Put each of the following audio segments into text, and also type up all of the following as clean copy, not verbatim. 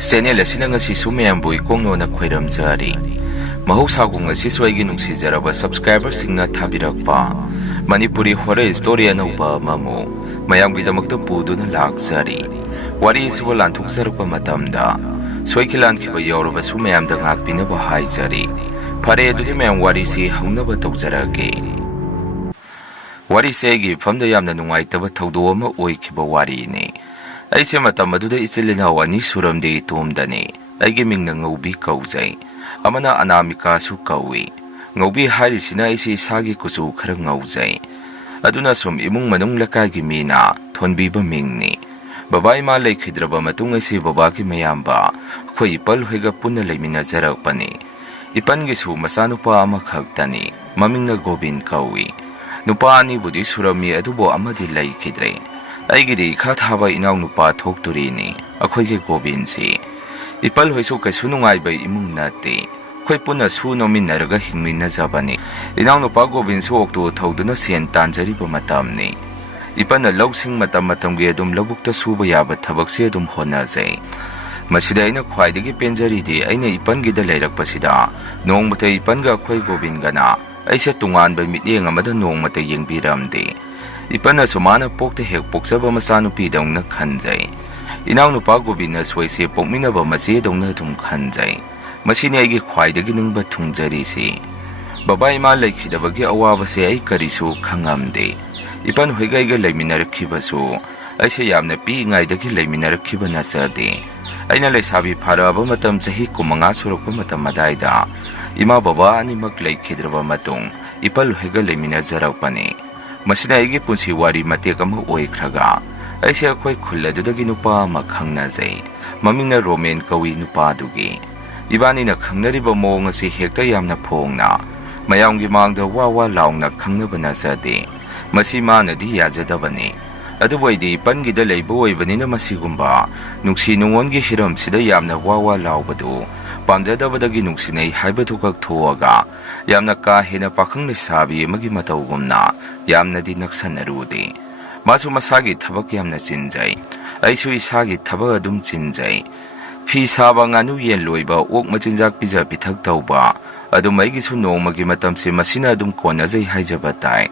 Channel ꯑꯁꯤꯅ ꯉꯁꯤꯁꯨ ꯃꯌꯥꯝꯕꯨ ꯏꯀꯣꯡꯅꯣꯅ ꯈꯣꯏꯔꯝꯖꯔꯤ꯫ ꯃꯍꯧꯁꯥꯒꯨꯝ ꯉꯁꯤꯁꯨ ꯑꯩꯒꯤ ꯅꯨꯡꯁꯤꯖꯔꯕ ꯁꯕꯁꯀ꯭ꯔꯥꯏꯕꯔꯁꯤꯡꯅ ꯊꯥꯕꯤꯔꯛꯄ ꯃꯅꯤꯄꯨꯔꯤ ꯍꯣꯔꯔ ꯁ꯭ꯇꯣꯔꯤ ꯑꯅꯧꯕ ꯑꯃꯃꯨꯛ ꯃꯌꯥꯝꯒꯤꯗꯃꯛꯇ ꯄꯨꯗꯨꯅ ꯂꯥꯛꯆꯔꯤ꯫ ꯋꯥꯔꯤ ꯑꯁꯤꯕꯨ ꯂꯥꯟꯊꯣꯛꯆꯔꯛꯄ ꯃꯇꯝꯗ ꯁꯣꯏꯈꯤ ꯂꯥꯟꯈꯤꯕ ꯌꯥꯎꯔꯕꯁꯨ ꯃꯌꯥꯝꯗ ꯉꯥꯛꯄꯤꯅꯕ ꯍꯥꯏꯖꯔꯤ꯫ ꯐꯔꯦ ꯑꯗꯨꯗꯤ ꯃꯌꯥꯝ ꯋꯥꯔꯤꯁꯤ ꯍꯧꯅꯕ ꯇꯧꯖꯔꯒꯦ꯫ ꯋꯥꯔꯤꯁꯦ ꯑꯩꯒꯤ ꯏꯐꯝꯗ ꯌꯥꯝꯅ ꯅꯨꯡꯉꯥꯏꯇꯕ ꯊꯧꯗꯣꯛ ꯑꯃ ꯑꯣꯏꯈꯤꯕ ꯋꯥꯔꯤꯅꯤ꯫ ꯑꯩꯁꯦ ꯃꯇꯝ ꯑꯗꯨꯗ ꯏꯆꯤꯜ ꯏꯅꯥꯎ ꯑꯅꯤ ꯁꯨꯔꯝꯗꯦ ꯏꯇꯣꯝꯗꯅꯤ꯫ ꯑꯩꯒꯤ ꯃꯤꯡꯅ ꯉꯧꯕꯤ ꯀꯧꯖꯩ, ꯑꯃꯅ ꯑꯅꯥꯃꯤꯀꯥꯁꯨ ꯀꯧꯏ꯫ ꯉꯧꯕꯤ ꯍꯥꯏꯔꯤꯁꯤꯅ ꯑꯩꯁꯦ ꯏꯁꯥꯒꯤ ꯀꯨꯆꯨ ꯈꯔ ꯉꯧꯖꯩ, ꯑꯗꯨꯅ ꯁꯨꯝ ꯏꯃꯨꯡ ꯃꯅꯨꯡ ꯂꯩꯀꯥꯏꯒꯤ ꯃꯤꯅ ꯊꯣꯟꯕꯤꯕ ꯃꯤꯡꯅꯤ꯫ ꯕꯕꯥ ꯏꯃꯥ ꯂꯩꯈꯤꯗ꯭ꯔꯕ ꯃꯇꯨꯡ ꯑꯩꯁꯦ ꯕꯕꯥꯒꯤ ꯃꯌꯥꯝꯕ ꯑꯩꯈꯣꯏ ꯏꯄꯜ ꯍꯣꯏꯒ ꯄꯨꯟꯅ ꯂꯩꯃꯤꯟꯅꯖꯔꯛꯄꯅꯤ꯫ ꯏꯄꯟꯒꯤꯁꯨ ꯃꯆꯥꯅꯨꯄꯥ ꯑꯃꯈꯛꯇꯅꯤ, ꯃꯃꯤꯡꯅ ꯒꯣꯕꯤꯟ ꯀꯧꯏ꯫ ꯅꯨꯄꯥ ꯑꯅꯤꯕꯨꯗꯤ ꯁꯨꯔꯝꯃꯤ, ꯑꯗꯨꯕꯨ ꯑꯃꯗꯤ ꯂꯩꯈꯤꯗ꯭ꯔꯦ꯫ ꯑꯩꯒꯤꯗꯤ ꯏꯈꯥ ꯊꯥꯕ ꯏꯅꯥꯎꯅꯨꯄꯥ ꯊꯣꯛꯇꯣꯔꯤꯅꯤ, ꯑꯩꯈꯣꯏꯒꯤ ꯒꯣꯕꯤꯟꯁꯤ꯫ ꯏꯄꯜ ꯍꯣꯏꯁꯨ ꯀꯩꯁꯨ ꯅꯨꯡꯉꯥꯏꯕ ꯏꯃꯨꯡ ꯅꯠꯇꯦ, ꯑꯩꯈꯣꯏ ꯄꯨꯟꯅ ꯁꯨ ꯅꯣꯝꯃꯤꯟꯅꯔꯒ ꯍꯤꯡꯃꯤꯟꯅꯖꯕꯅꯤ꯫ ꯏꯅꯥꯎꯅꯨꯄꯥ ꯒꯣꯕꯤꯟꯁꯨ ꯑꯣꯛꯇꯣ ꯊꯧꯗꯨꯅ ꯁꯦꯟ ꯇꯥꯟꯖꯔꯤꯕ ꯃꯇꯝꯅꯤ꯫ ꯏꯄꯟꯅ ꯂꯧꯁꯤꯡ ꯃꯇꯝ ꯃꯇꯝꯒꯤ ꯑꯗꯨꯝ ꯂꯧꯕꯨꯛꯇ ꯁꯨꯕ ꯌꯥꯕ ꯊꯕꯛꯁꯦ ꯑꯗꯨꯝ ꯍꯣꯠꯅꯖꯩ꯫ ꯃꯁꯤꯗ ꯑꯩꯅ ꯈ꯭ꯋꯥꯏꯗꯒꯤ ꯄꯦꯟꯖꯔꯤꯗꯤ ꯑꯩꯅ ꯏꯄꯟꯒꯤꯗ ꯂꯩꯔꯛꯄꯁꯤꯗ ꯅꯣꯡꯃꯇ ꯏꯄꯟꯒ ꯑꯩꯈꯣꯏ ꯒꯣꯕꯤꯟꯒꯅ ꯑꯩꯁꯦ ꯇꯣꯉꯥꯟꯕ ꯃꯤꯠꯌꯦꯡ ꯑꯃꯗ ꯅꯣꯡꯃꯇ ꯌꯦꯡꯕꯤꯔꯝꯗꯦ꯫ ꯏꯄꯟꯅꯁꯨ ꯃꯥꯅ ꯄꯣꯛꯇ ꯍꯦꯛ ꯄꯣꯛꯆꯕ ꯃꯆꯥꯅꯨꯄꯤꯗꯧꯅ ꯈꯟꯖꯩ꯫ ꯏꯅꯥꯎꯅꯨꯄꯥ ꯒꯣꯕꯤꯟꯅꯁꯨ ꯑꯩꯁꯦ ꯄꯣꯛꯃꯤꯟꯅꯕ ꯃꯆꯦꯗꯧꯅ ꯑꯗꯨꯝ ꯈꯟꯖꯩ꯫ ꯃꯁꯤꯅꯤ ꯑꯩꯒꯤ ꯈ꯭ꯋꯥꯏꯗꯒꯤ ꯅꯤꯡꯕ ꯊꯨꯡꯖꯔꯤꯁꯤ꯫ ꯕꯕꯥ ꯏꯃꯥ ꯂꯩꯈꯤꯗꯕꯒꯤ ꯑꯋꯥꯕꯁꯦ ꯑꯩ ꯀꯔꯤꯁꯨ ꯈꯪꯉꯝꯗꯦ꯫ ꯏꯄꯟ ꯍꯣꯏꯒ ꯑꯩꯒ ꯂꯩꯃꯤꯟꯅꯔꯛꯈꯤꯕꯁꯨ ꯑꯩꯁꯦ ꯌꯥꯝꯅ ꯄꯤꯛꯏꯉꯩꯗꯒꯤ ꯂꯩꯃꯤꯟꯅꯔꯛꯈꯤꯕ ꯅꯠꯆꯗꯦ꯫ ꯑꯩꯅ ꯂꯩꯁꯥꯕꯤ ꯐꯥꯔꯛꯑꯕ ꯃꯇꯝ ꯆꯍꯤ 15 ꯁꯨꯔꯛꯄ ꯃꯇꯝ ꯑꯗꯥꯏꯗ ꯏꯃꯥ ꯕꯕꯥ ꯑꯅꯤꯃꯛ ꯂꯩꯈꯤꯗ꯭ꯔꯕ ꯃꯇꯨꯡ ꯏꯄꯜ ꯍꯣꯏꯒ ꯂꯩꯃꯤꯟꯅꯖꯔꯛꯄꯅꯤ꯫ ꯃꯁꯤꯅ ꯑꯩꯒꯤ ꯄꯨꯟꯁꯤ ꯋꯥꯔꯤ ꯃꯇꯦꯛ ꯑꯃ ꯑꯣꯏꯈ꯭ꯔꯒ ꯑꯩꯁꯦ ꯑꯩꯈꯣꯏ ꯈꯨꯜ ꯑꯗꯨꯗꯒꯤ ꯅꯨꯄꯥ ꯑꯃ ꯈꯪꯅꯖꯩ, ꯃꯃꯤꯡꯅ ꯔꯣꯃꯦꯟ ꯀꯧꯏ ꯅꯨꯄꯥꯗꯨꯒꯤ꯫ ꯏꯕꯥꯅꯤꯅ ꯈꯪꯅꯔꯤꯕ ꯃꯑꯣꯡ ꯑꯁꯤ ꯍꯦꯛꯇ ꯌꯥꯝꯅ ꯐꯣꯡꯅ ꯃꯌꯥꯝꯒꯤ ꯃꯥꯡꯗ ꯋꯥ ꯋꯥ ꯂꯥꯎꯅ ꯈꯪꯅꯕ ꯅꯠꯆꯗꯦ꯫ ꯃꯁꯤ ꯃꯥꯅꯗꯤ ꯌꯥꯖꯗꯕꯅꯤ, ꯑꯗꯨꯕꯨ ꯑꯩꯗꯤ ꯏꯄꯟꯒꯤꯗ ꯂꯩꯕ ꯑꯣꯏꯕꯅꯤꯅ ꯃꯁꯤꯒꯨꯝꯕ ꯅꯨꯡꯁꯤ ꯅꯨꯡꯉꯣꯟꯒꯤ ꯍꯤꯔꯝꯁꯤꯗ ꯌꯥꯝꯅ ꯋꯥ ꯋꯥ ꯂꯥꯎꯕꯗꯨ ꯄꯥꯝꯖꯗꯕꯗꯒꯤ ꯅꯨꯡꯁꯤꯅꯩ ꯍꯥꯏꯕꯗꯨ ꯈꯛ ꯊꯣꯛꯑꯒ ꯌꯥꯝꯅ ꯀꯥ ꯍꯦꯟꯅ ꯄꯥꯈꯪ ꯂꯩꯁꯥꯕꯤ ꯑꯃꯒꯤ ꯃꯇꯧꯒꯨꯝꯅ ꯌꯥꯝꯅꯗꯤ ꯅꯛꯁꯟꯅꯔꯨꯗꯦ꯫ ꯃꯥꯁꯨ ꯃꯁꯥꯒꯤ ꯊꯕꯛ ꯌꯥꯝꯅ ꯆꯤꯟꯖꯩ, ꯑꯩꯁꯨ ꯏꯁꯥꯒꯤ ꯊꯕꯛ ꯑꯗꯨꯝ ꯆꯤꯟꯖꯩ꯫ ꯐꯤ ꯁꯥꯕ, ꯉꯥꯅꯨ ꯌꯦꯟ ꯂꯣꯏꯕ, ꯑꯣꯛ ꯃꯆꯤꯟꯖꯥꯛ ꯄꯤꯖ ꯄꯤꯊꯛ ꯇꯧꯕ, ꯑꯗꯨꯝ ꯑꯩꯒꯤꯁꯨ ꯅꯣꯡꯃꯒꯤ ꯃꯇꯝꯁꯤ ꯃꯁꯤꯅ ꯑꯗꯨꯝ ꯀꯣꯟꯅꯖꯩ ꯍꯥꯏꯖꯕ ꯇꯥꯏ꯫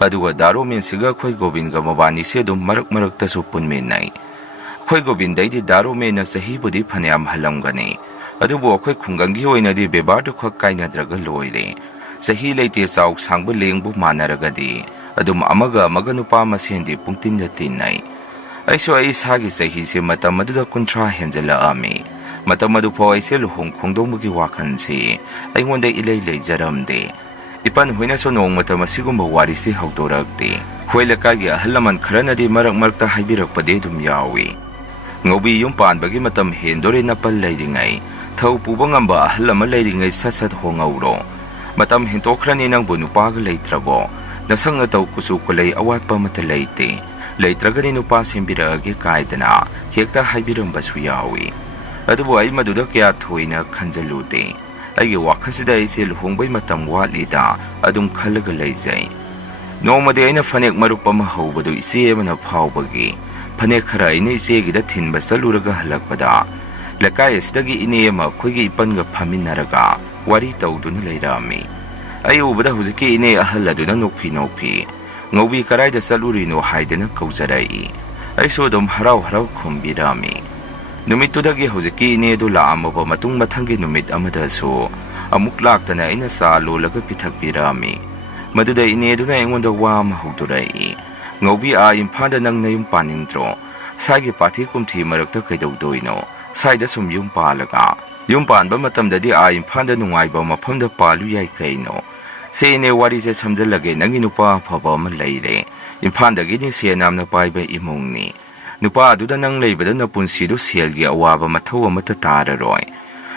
ꯑꯗꯨꯒ ꯗꯥꯔꯣꯃꯦꯟꯁꯤꯒ ꯑꯩꯈꯣꯏ ꯒꯣꯕꯤꯟꯒ ꯃꯕꯥꯅꯤꯁꯦ ꯑꯗꯨꯝ ꯃꯔꯛ ꯃꯔꯛꯇꯁꯨ ꯄꯨꯟꯃꯤꯟꯅꯩ꯫ ꯑꯩꯈꯣꯏ ꯒꯣꯕꯤꯟꯗꯩꯗꯤ ꯗꯥꯔꯣꯃꯦꯟꯅ ꯆꯍꯤꯕꯨꯗꯤ ꯐꯅꯌꯥꯝ ꯍꯜꯂꯝꯒꯅꯤ, ꯑꯗꯨꯕꯨ ꯑꯩꯈꯣꯏ ꯈꯨꯡꯒꯪꯒꯤ ꯑꯣꯏꯅꯗꯤ ꯕꯦꯕꯥꯔꯗꯨ ꯈꯛ ꯀꯥꯏꯅꯗ꯭ꯔꯒ ꯂꯣꯏꯔꯦ꯫ ꯆꯍꯤ ꯂꯩꯇꯦ ꯆꯥꯎ ꯁꯥꯡꯕ ꯂꯦꯡꯕꯨ ꯃꯥꯟꯅꯔꯒꯗꯤ ꯑꯗꯨꯝ ꯑꯃꯒ ꯑꯃꯒ ꯅꯨꯄꯥ ꯃꯁꯦꯟꯗꯤ ꯄꯨꯡꯇꯤꯟꯗ ꯇꯤꯟꯅꯩ꯫ ꯑꯩꯁꯨ ꯑꯩ ꯏꯁꯥꯒꯤ ꯆꯍꯤꯁꯦ ꯃꯇꯝ ꯑꯗꯨꯗ 30 ꯍꯦꯟꯖꯜꯂꯛꯑꯝꯃꯤ꯫ ꯃꯇꯝ ꯑꯗꯨꯐꯥꯎ ꯑꯩꯁꯦ ꯂꯨꯍꯣꯡ ꯈꯣꯡꯗꯣꯡꯕꯒꯤ ꯋꯥꯈꯜꯁꯤ ꯑꯩꯉꯣꯟꯗ ꯏꯂꯩ ꯂꯩꯖꯔꯝꯗꯦ꯫ ꯏꯄꯟ ꯍꯣꯏꯅꯁꯨ ꯅꯣꯡꯃꯇ ꯃꯁꯤꯒꯨꯝꯕ ꯋꯥꯔꯤꯁꯤ ꯍꯧꯗꯣꯔꯛꯇꯦ꯫ ꯑꯩꯈꯣꯏ ꯂꯩꯀꯥꯏꯒꯤ ꯑꯍꯜ ꯂꯃꯟ ꯈꯔꯅꯗꯤ ꯃꯔꯛ ꯃꯔꯛꯇ ꯍꯥꯏꯕꯤꯔꯛꯄꯗꯤ ꯑꯗꯨꯝ ꯌꯥꯎꯏ꯫ ꯉꯧꯕꯤ ꯌꯨꯝ ꯄꯥꯟꯕꯒꯤ ꯃꯇꯝ ꯍꯦꯟꯗꯣꯔꯦ ꯅꯄꯜ ꯂꯩꯔꯤꯉꯩ, ꯊꯧ ꯄꯨꯕ ꯉꯝꯕ ꯑꯍꯜ ꯑꯃ ꯂꯩꯔꯤꯉꯩ ꯁꯠ ꯁꯠ ꯍꯣꯡꯍꯧꯔꯣ꯫ ꯃꯇꯝ ꯍꯦꯟꯇꯣꯛꯈ꯭ꯔꯅꯤ, ꯅꯪꯕꯨ ꯅꯨꯄꯥꯒ ꯂꯩꯇ꯭ꯔꯕꯣ? ꯅꯁꯛ ꯅꯇꯧ ꯀꯨꯆꯨ ꯀꯨꯂꯩ ꯑꯋꯥꯠꯄ ꯑꯃꯠꯇ ꯂꯩꯇꯦ, ꯂꯩꯇ꯭ꯔꯒꯗꯤ ꯅꯨꯄꯥ ꯁꯦꯝꯕꯤꯔꯛꯑꯒꯦ ꯀꯥꯏꯗꯅ ꯍꯦꯛꯇ ꯍꯥꯏꯕꯤꯔꯝꯕꯁꯨ ꯌꯥꯎꯏ꯫ ꯑꯗꯨꯕꯨ ꯑꯩ ꯃꯗꯨꯗ ꯀꯌꯥ ꯊꯣꯏꯅ ꯈꯟꯖꯜꯂꯨꯗꯦ꯫ ꯑꯩꯒꯤ ꯋꯥꯈꯜꯁꯤꯗ ꯑꯩꯁꯦ ꯂꯨꯍꯣꯡꯕꯩ ꯃꯇꯝ ꯋꯥꯠꯂꯤꯗ ꯑꯗꯨꯝ ꯈꯜꯂꯒ ꯂꯩꯖꯩ꯫ ꯅꯣꯡꯃꯗꯤ ꯑꯩꯅ ꯐꯅꯦꯛ ꯃꯔꯨꯞ ꯑꯃ ꯍꯧꯕꯗꯨ ꯏꯆꯦ ꯑꯃꯅ ꯐꯥꯎꯕꯒꯤ ꯐꯅꯦꯛ ꯈꯔ ꯑꯩꯅ ꯏꯆꯦꯒꯤꯗ ꯊꯤꯟꯕ ꯆꯠꯂꯨꯔꯒ ꯍꯜꯂꯛꯄꯗ ꯂꯩꯀꯥꯏ ꯑꯁꯤꯗꯒꯤ ꯏꯅꯦ ꯑꯃ ꯑꯩꯈꯣꯏꯒꯤ ꯏꯄꯟꯒ ꯐꯝꯃꯤꯟꯅꯔꯒ ꯋꯥꯔꯤ ꯇꯧꯗꯨꯅ ꯂꯩꯔꯛꯑꯝꯃꯤ꯫ ꯑꯩ ꯎꯕꯗ ꯍꯧꯖꯤꯛꯀꯤ ꯏꯅꯦ ꯑꯍꯜ ꯑꯗꯨꯅ ꯅꯣꯛꯐꯤ ꯅꯣꯛꯐꯤ "ꯉꯧꯕꯤ ꯀꯔꯥꯏꯗ ꯆꯠꯂꯨꯔꯤꯅꯣ" ꯍꯥꯏꯗꯅ ꯀꯧꯖꯔꯛꯏ꯫ ꯑꯩꯁꯨ ꯑꯗꯨꯝ ꯍꯔꯥꯎ ꯍꯔꯥꯎ ꯈꯨꯝꯕꯤꯔꯝꯃꯤ꯫ ꯅꯨꯃꯤꯠꯇꯨꯗꯒꯤ ꯍꯧꯖꯤꯛꯀꯤ ꯏꯅꯦꯗꯨ ꯂꯥꯛꯑꯝꯃꯕ ꯃꯇꯨꯡ ꯃꯊꯪꯒꯤ ꯅꯨꯃꯤꯠ ꯑꯃꯗꯁꯨ ꯑꯃꯨꯛ ꯂꯥꯛꯇꯅ ꯑꯩꯅ ꯆꯥ ꯂꯣꯜꯂꯒ ꯄꯤꯊꯛꯄꯤꯔꯝꯃꯤ꯫ ꯃꯗꯨꯗ ꯏꯅꯦꯗꯨꯅ ꯑꯩꯉꯣꯟꯗ ꯋꯥ ꯑꯃ ꯍꯧꯗꯣꯔꯛꯏ꯫ "ꯉꯧꯕꯤ, ꯏꯝꯐꯥꯜꯗ ꯅꯪ ꯅꯌꯨꯝ ꯄꯥꯅꯤꯡꯗ꯭ꯔꯣ? ꯁ꯭ꯋꯥꯏꯒꯤ ꯄꯥꯊꯤ ꯀꯨꯝꯊꯤ ꯃꯔꯛꯇ ꯀꯩꯗꯧꯗꯣꯏꯅꯣ? ꯁ꯭ꯋꯥꯏꯗ ꯁꯨꯝ ꯌꯨꯝ ꯄꯥꯜꯂꯒ ꯌꯨꯝ ꯄꯥꯟꯕ ꯃꯇꯝꯗꯗꯤ ꯏꯝꯐꯥꯜꯗ ꯅꯨꯡꯉꯥꯏꯕ ꯃꯐꯝꯗ ꯄꯥꯜꯂꯨ ꯌꯥꯏ ꯀꯩꯅꯣ? ꯁꯦ ꯏꯅꯦ, ꯋꯥꯔꯤꯁꯦ ꯁꯝꯖꯜꯂꯒꯦ, ꯅꯪꯒꯤ ꯅꯨꯄꯥ ꯑꯐꯕ ꯑꯃ ꯂꯩꯔꯦ, ꯏꯝꯐꯥꯜꯗꯒꯤꯗꯤ ꯁꯦꯟ ꯌꯥꯝꯅ ꯄꯥꯏꯕ ꯏꯃꯨꯡꯅꯤ꯫ ꯅꯨꯄꯥ ꯑꯗꯨꯗ ꯅꯪ ꯂꯩꯕꯗ ꯅꯄꯨꯟꯁꯤꯗꯨ ꯁꯦꯜꯒꯤ ꯑꯋꯥꯕ ꯃꯊꯧ ꯑꯃꯠꯇ ꯇꯥꯔꯔꯣꯏ꯫